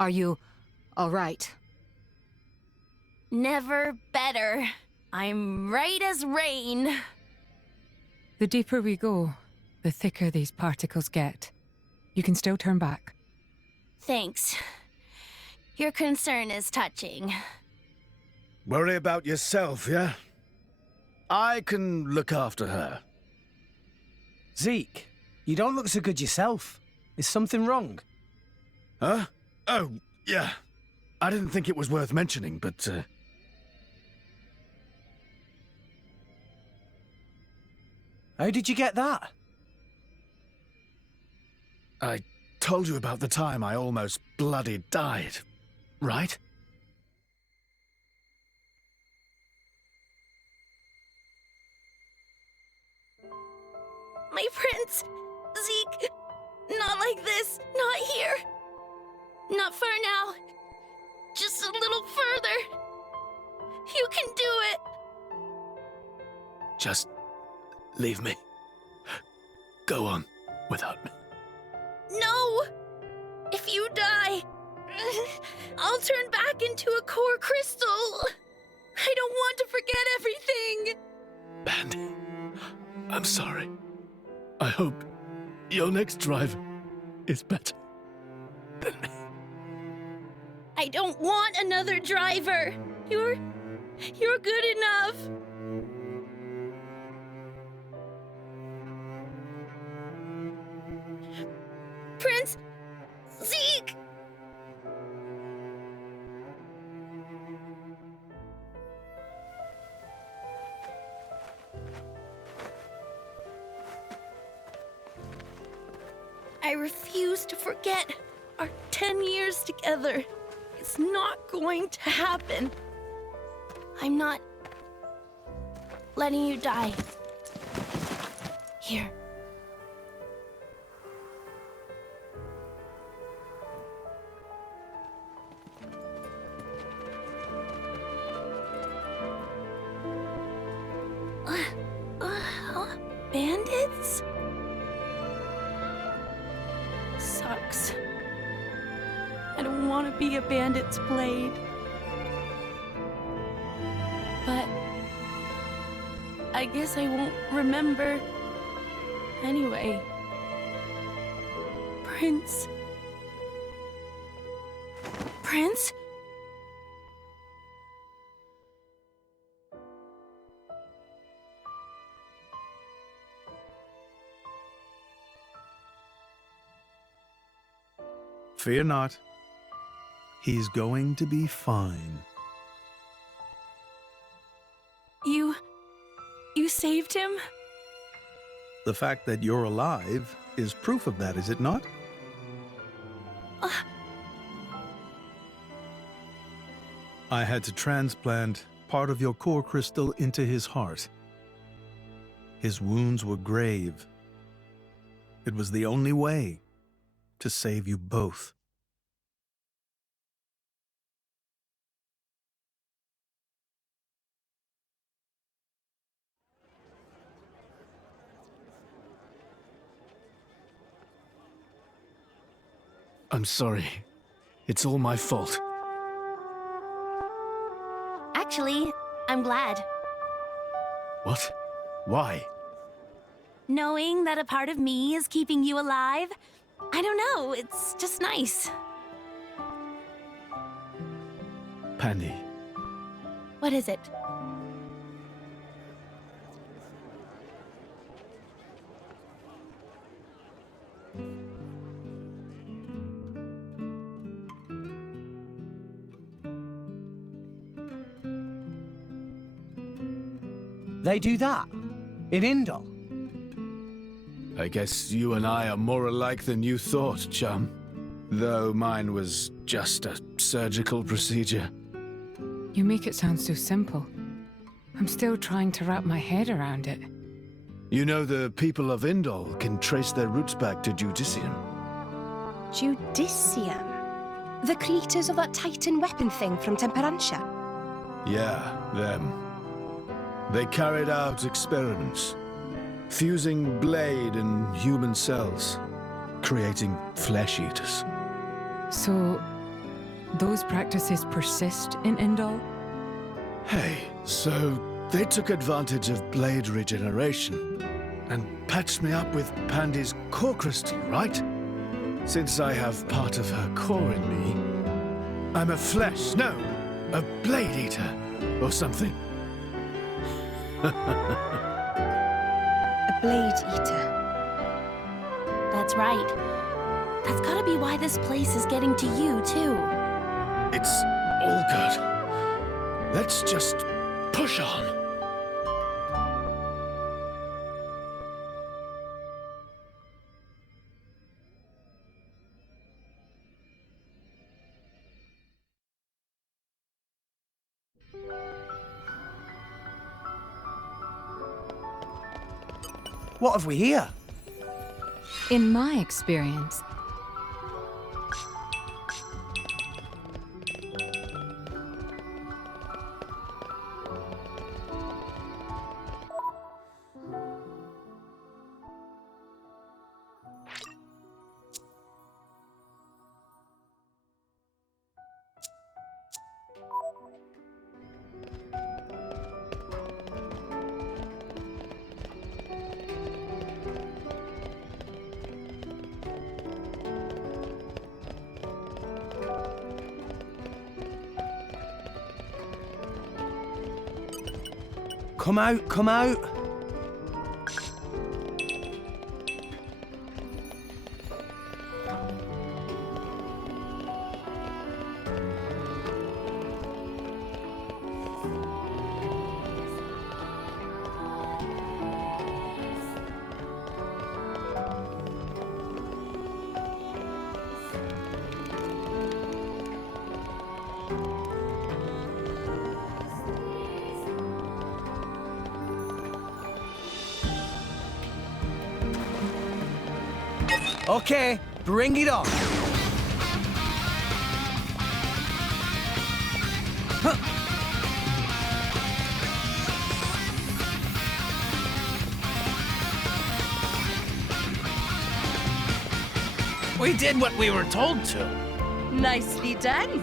Are you all right? Never better. I'm right as rain. the deeper we go, the thicker these particles get. You can still turn back. Thanks. Your concern is touching. Worry about yourself, yeah? I can look after her. Zeke, you don't look so good yourself. Is something wrong? Huh? Oh, yeah. I didn't think it was worth mentioning, but, How did you get that? I told you about the time I almost bloody died, right? My prince! Zeke! Not like this! Not here! Not far now! Just a little further! You can do it! Just leave me. Go on without me. No! If you die, I'll turn back into a core crystal! I don't want to forget everything! Bandy, I'm sorry. I hope your next driver is better than me. I don't want another driver! You're good enough! Prince! Zeke! I refuse to forget our 10 years together. It's not going to happen. I'm not letting you die. Here. Bandits? Sucks. I don't want to be a bandit's blade. But I guess I won't remember anyway. Prince? Prince? Fear not. He's going to be fine. You saved him? The fact that you're alive is proof of that, is it not? I had to transplant part of your core crystal into his heart. His wounds were grave. It was the only way to save you both. I'm sorry. It's all my fault. Actually, I'm glad. What? Why? Knowing that a part of me is keeping you alive, I don't know, it's just nice. Pandy. What is it? They do that? In Indol? I guess you and I are more alike than you thought, chum. Though mine was just a surgical procedure. You make it sound so simple. I'm still trying to wrap my head around it. You know, the people of Indol can trace their roots back to Judicium. Judicium? The creators of that Titan weapon thing from Temperantia? Yeah, them. They carried out experiments, fusing blade and human cells, creating flesh eaters. So, those practices persist in Indol? Hey, so they took advantage of blade regeneration and patched me up with Pandy's core crystal, right? Since I have part of her core in me, I'm a blade eater, or something. A blade eater. That's right. That's gotta be why this place is getting to you, too. It's all good. Let's just push on. What have we here? In my experience, Come out, come out! Okay, bring it on. Huh. We did what we were told to. Nicely done.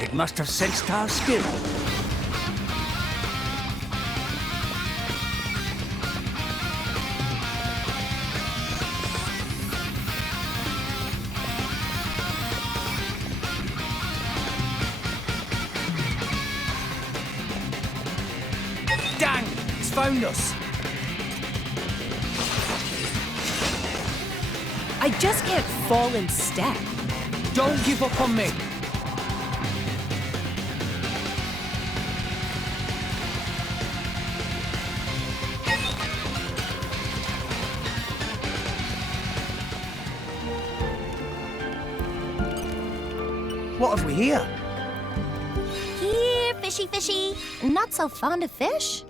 It must have sensed our skill. Dang! It's found us. I just can't fall in step. Don't give up on me. What have we here? Here, fishy fishy. Not so fond of fish?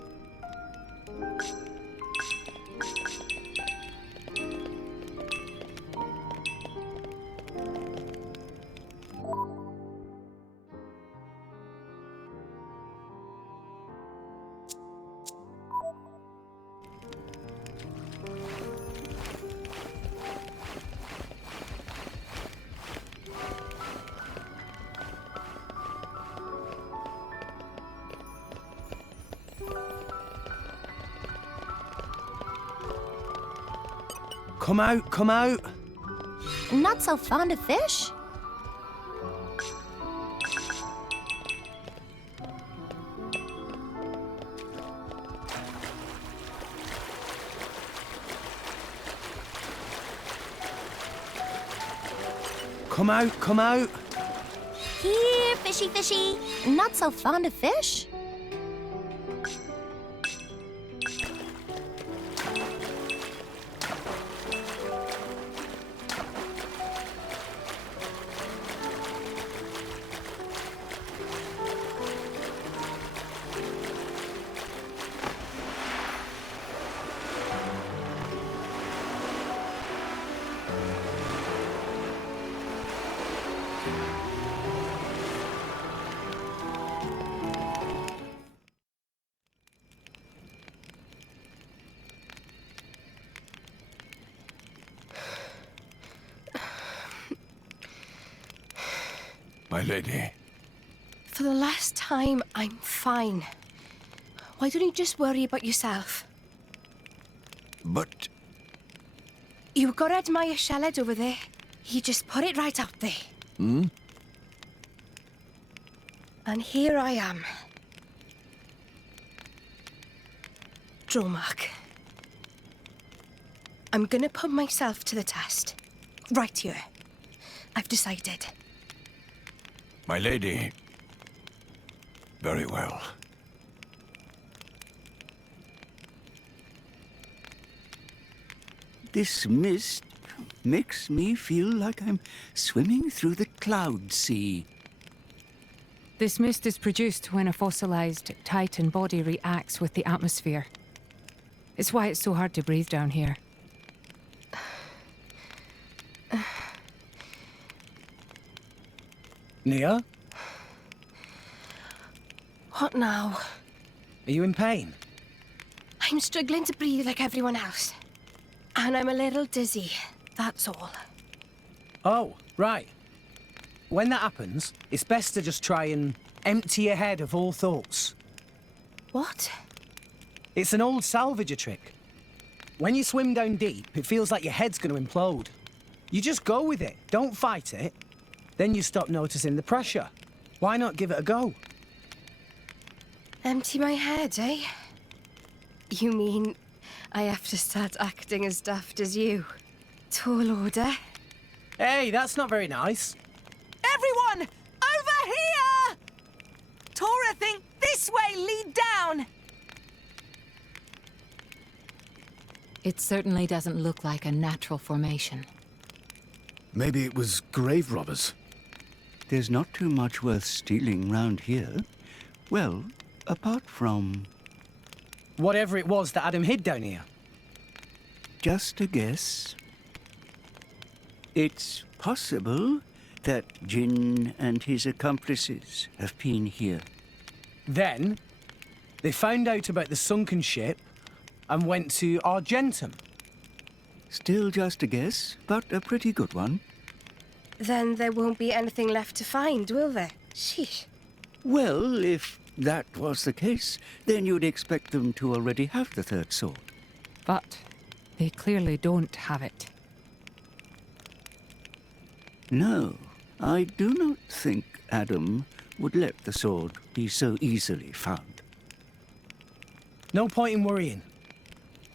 Come out, come out. Not so fond of fish? Come out, come out. Here, fishy fishy. Not so fond of fish. My lady. For the last time, I'm fine. Why don't you just worry about yourself? But... You got to admire Sheled over there. He just put it right out there. Hmm? And here I am. Dromark. I'm gonna put myself to the test. Right here. I've decided. My lady. Very well. This mist makes me feel like I'm swimming through the cloud sea. This mist is produced when a fossilized Titan body reacts with the atmosphere. It's why it's so hard to breathe down here. Nia? What now? Are you in pain? I'm struggling to breathe like everyone else. And I'm a little dizzy, that's all. Oh, right. When that happens, it's best to just try and empty your head of all thoughts. What? It's an old salvager trick. When you swim down deep, it feels like your head's going to implode. You just go with it, don't fight it. Then you stop noticing the pressure. Why not give it a go? Empty my head, eh? You mean I have to start acting as daft as you? Tall order? Hey, that's not very nice. Everyone! Over here! Tora, think this way, lead down! It certainly doesn't look like a natural formation. Maybe it was grave robbers. There's not too much worth stealing round here. Well, apart from... Whatever it was that Adam hid down here. Just a guess. It's possible that Jin and his accomplices have been here. Then, they found out about the sunken ship and went to Argentum. Still just a guess, but a pretty good one. Then there won't be anything left to find, will there? Sheesh. Well, if that was the case, then you'd expect them to already have the third sword. But they clearly don't have it. No, I do not think Adam would let the sword be so easily found. No point in worrying.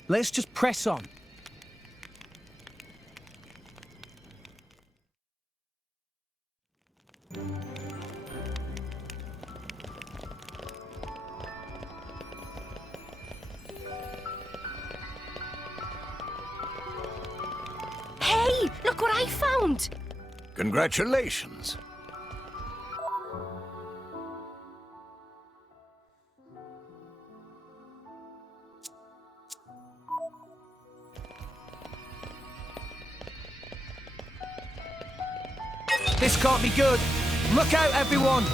Let's just press on. Hey, look what I found! Congratulations. This can't be good. Look out, everyone!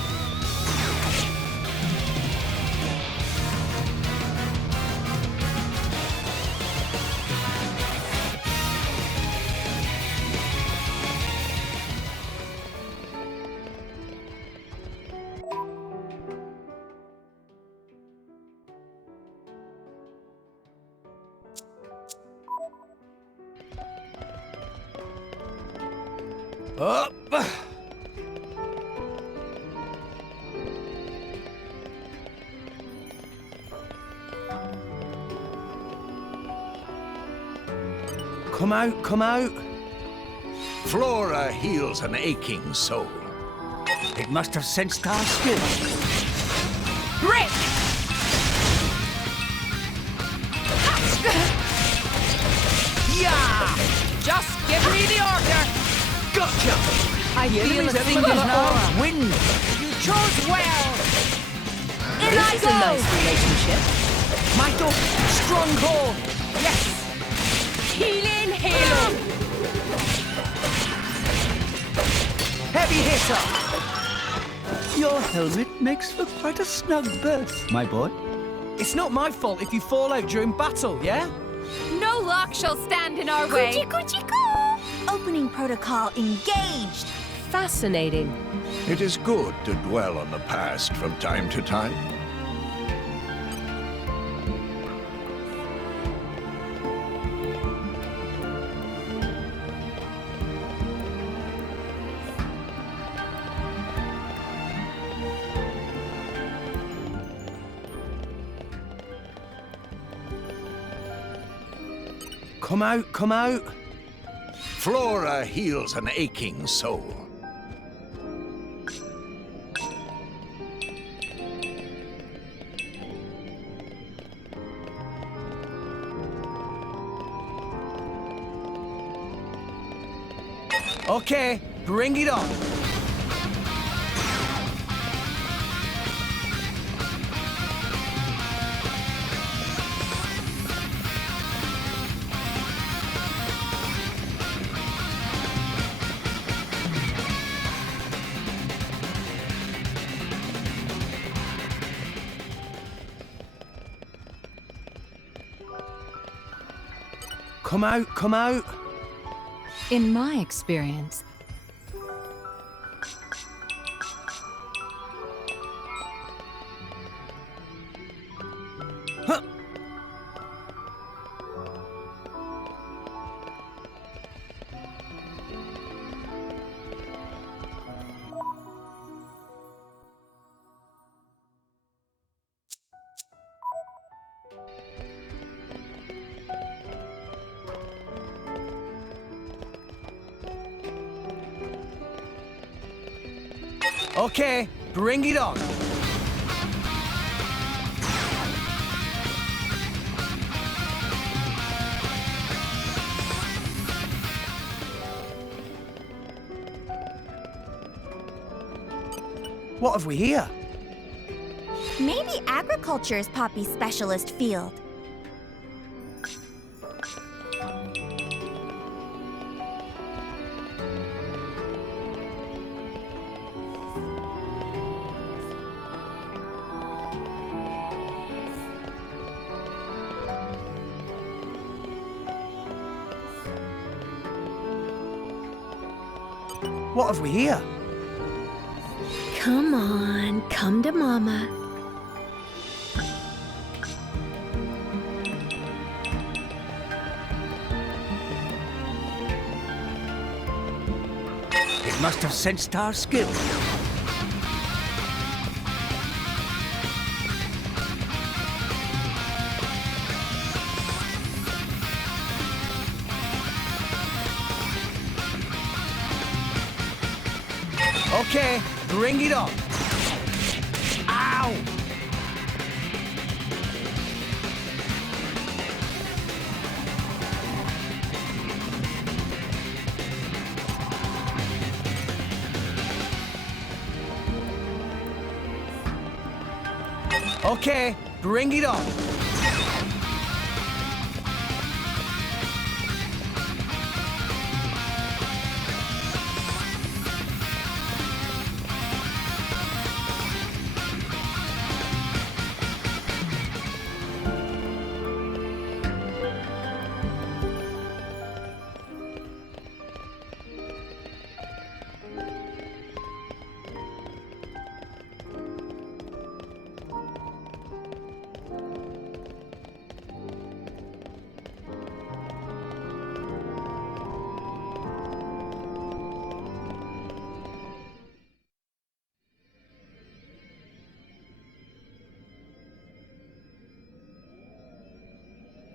Up! Come out, come out. Flora heals an aching soul. It must have sensed our skill. Brick! Yeah! Just give me the order! Gotcha! I The feel enemy's a element singular now aura. wind. You chose well! In This I is go! a nice relationship. Michael, strong core! Yes! Healing halo! Heavy hitter! Your helmet makes for quite a snug berth, my boy. It's not my fault if you fall out during battle, yeah? No lock shall stand in our way. Coochie coochie coo! Opening protocol engaged. Fascinating. It is good to dwell on the past from time to time. Come out, come out. Flora heals an aching soul. Okay, bring it on. Come out, come out. In my experience, Huh. Okay, bring it on. What have we here? Maybe agriculture is Poppy's specialist field. What have we here? Come on, come to Mama. It must have sensed our skill. Okay, bring it on. Ow! Okay, bring it on.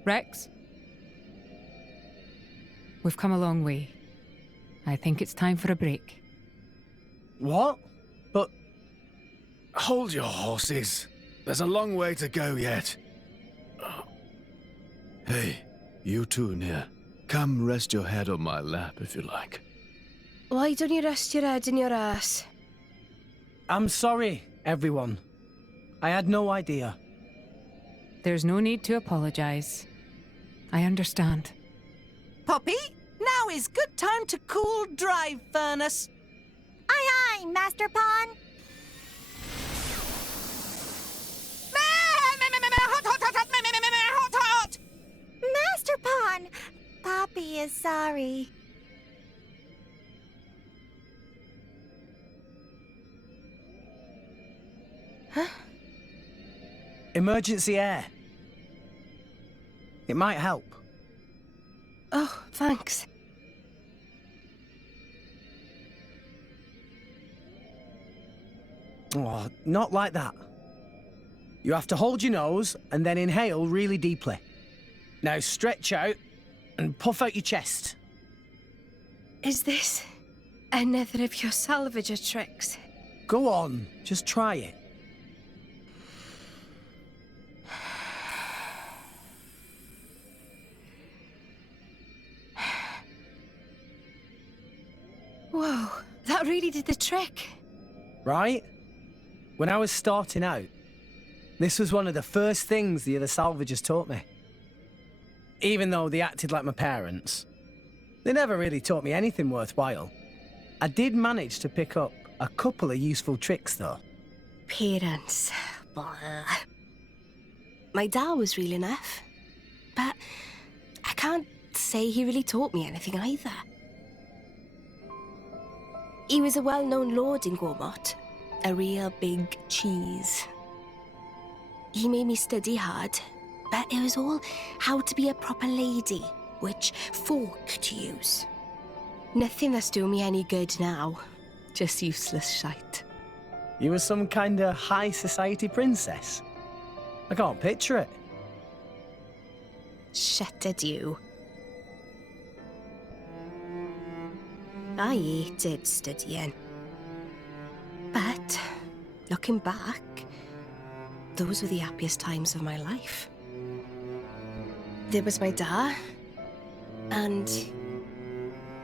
Rex? We've come a long way. I think it's time for a break. What? Hold your horses. There's a long way to go yet. Hey, you two near. Come rest your head on my lap if you like. Why don't you rest your head in your ass? I'm sorry, everyone. I had no idea. There's no need to apologize. I understand. Poppy, now is good time to cool drive furnace. Aye, aye, Master Pawn. Hot! Master Pawn, Poppy is sorry. Huh? Emergency air. It might help. Oh, thanks. Oh, not like that. You have to hold your nose and then inhale really deeply. Now stretch out and puff out your chest. Is this another of your salvager tricks? Go on, just try it. Whoa, that really did the trick. Right? When I was starting out, this was one of the first things the other salvagers taught me. Even though they acted like my parents, they never really taught me anything worthwhile. I did manage to pick up a couple of useful tricks, though. Parents. Blah. My dad was real enough, but I can't say he really taught me anything either. He was a well-known lord in Gormott, a real big cheese. He made me study hard, but it was all how to be a proper lady, which fork to use. Nothing that's doing me any good now, just useless shite. You were some kind of high society princess. I can't picture it. Shut it, you. I hated studying. But, looking back, those were the happiest times of my life. There was my dad, and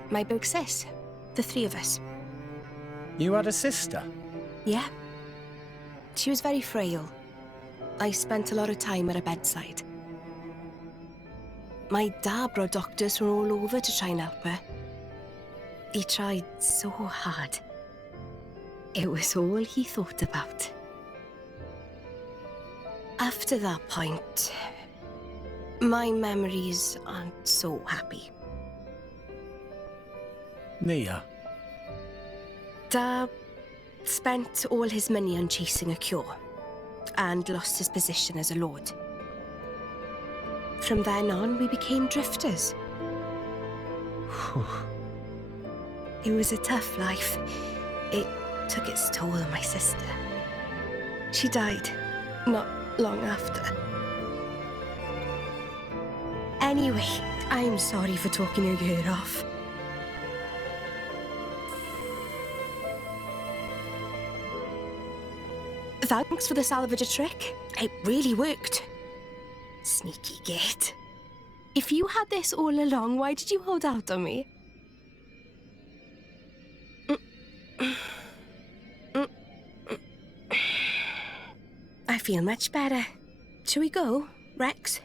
my big sis, the three of us. You had a sister? Yeah. She was very frail. I spent a lot of time at her bedside. My dad brought doctors from all over to try and help her. He tried so hard. It was all he thought about. After that point, my memories aren't so happy. Nia? Dad spent all his money on chasing a cure, and lost his position as a lord. From then on, we became drifters. It was a tough life. It took its toll on my sister. She died not long after. Anyway, I'm sorry for talking your ear off. Thanks for the salvager trick. It really worked. Sneaky git. If you had this all along, why did you hold out on me? I feel much better. Shall we go, Rex?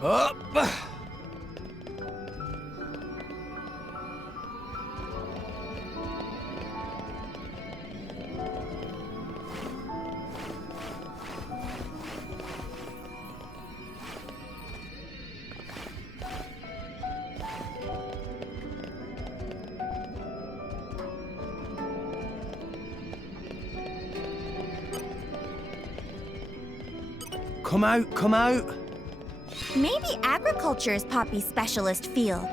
Up! Come out, come out. Maybe agriculture is Poppy's specialist field.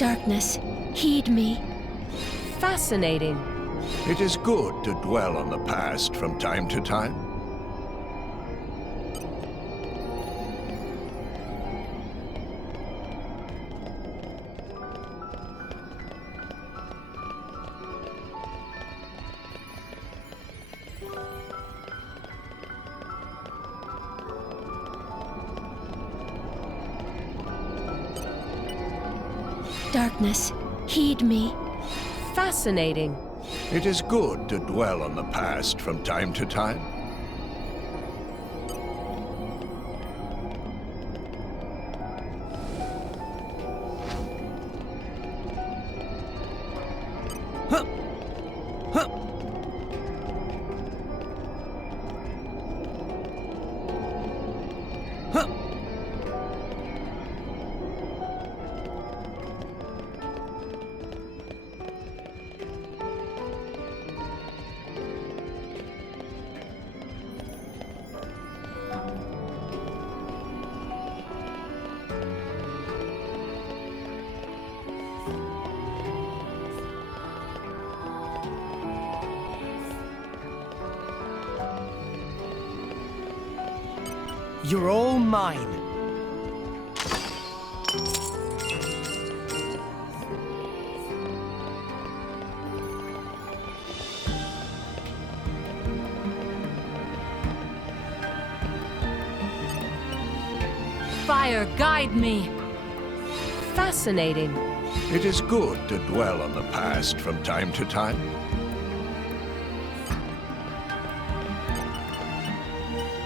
Darkness, heed me. Fascinating. It is good to dwell on the past from time to time. Darkness, heed me. Fascinating. It is good to dwell on the past from time to time. You're all mine. Fire, guide me! Fascinating. It is good to dwell on the past from time to time.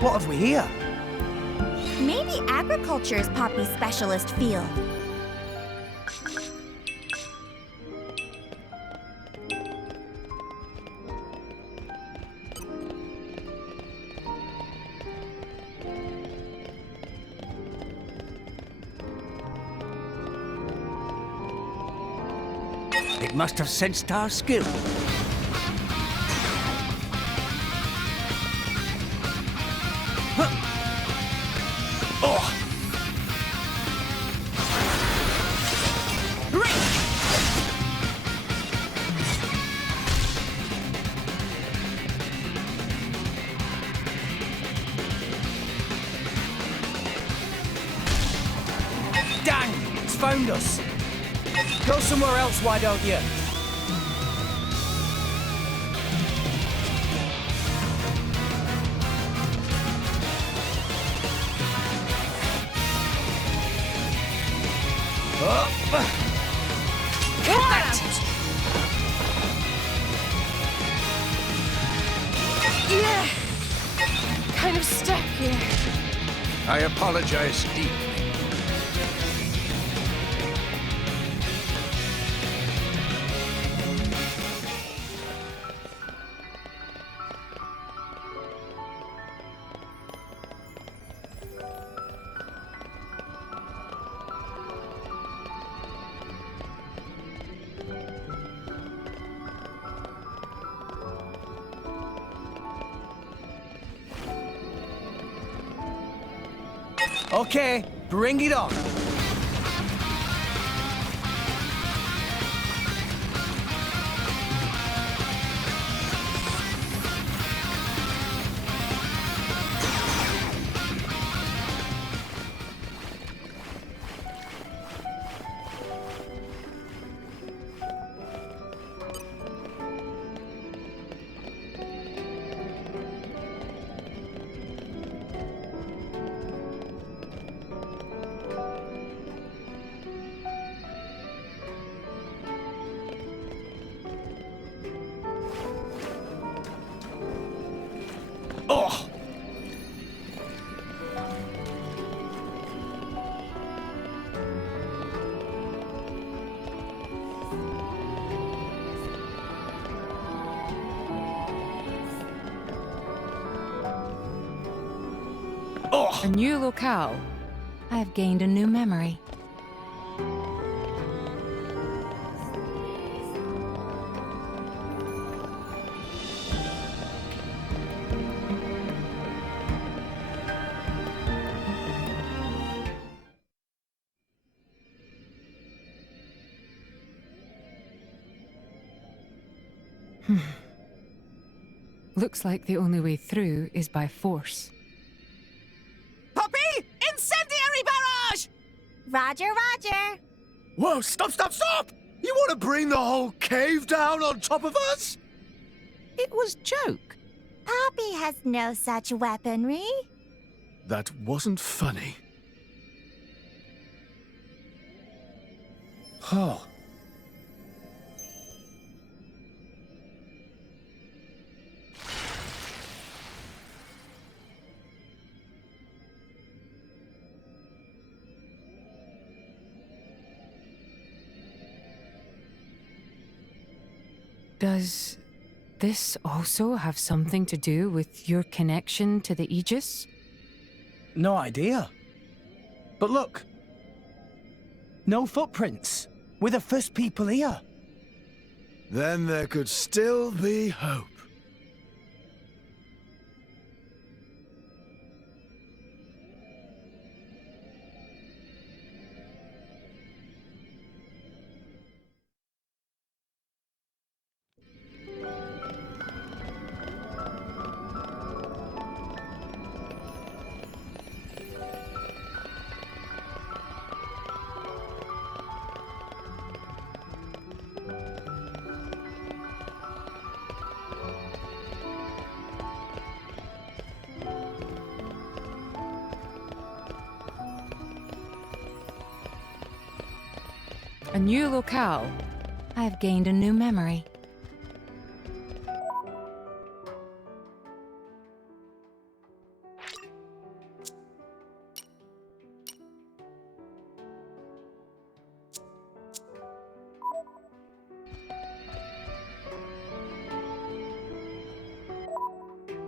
What have we here? Maybe agriculture is Poppy's specialist field. It must have sensed our skill. Dang! It's found us. Go somewhere else, why don't you? Yeah. Kind of stuck here. I apologize deeply. Okay, bring it on. Oh! A new locale. I've gained a new memory. Looks like the only way through is by force. Poppy! Incendiary barrage! Roger, roger. Whoa, stop, stop, stop! You want to bring the whole cave down on top of us? It was joke. Poppy has no such weaponry. That wasn't funny. Oh. Does this also have something to do with your connection to the Aegis? No idea. But look. No footprints. We're the first people here. Then there could still be hope. A new locale. I've gained a new memory.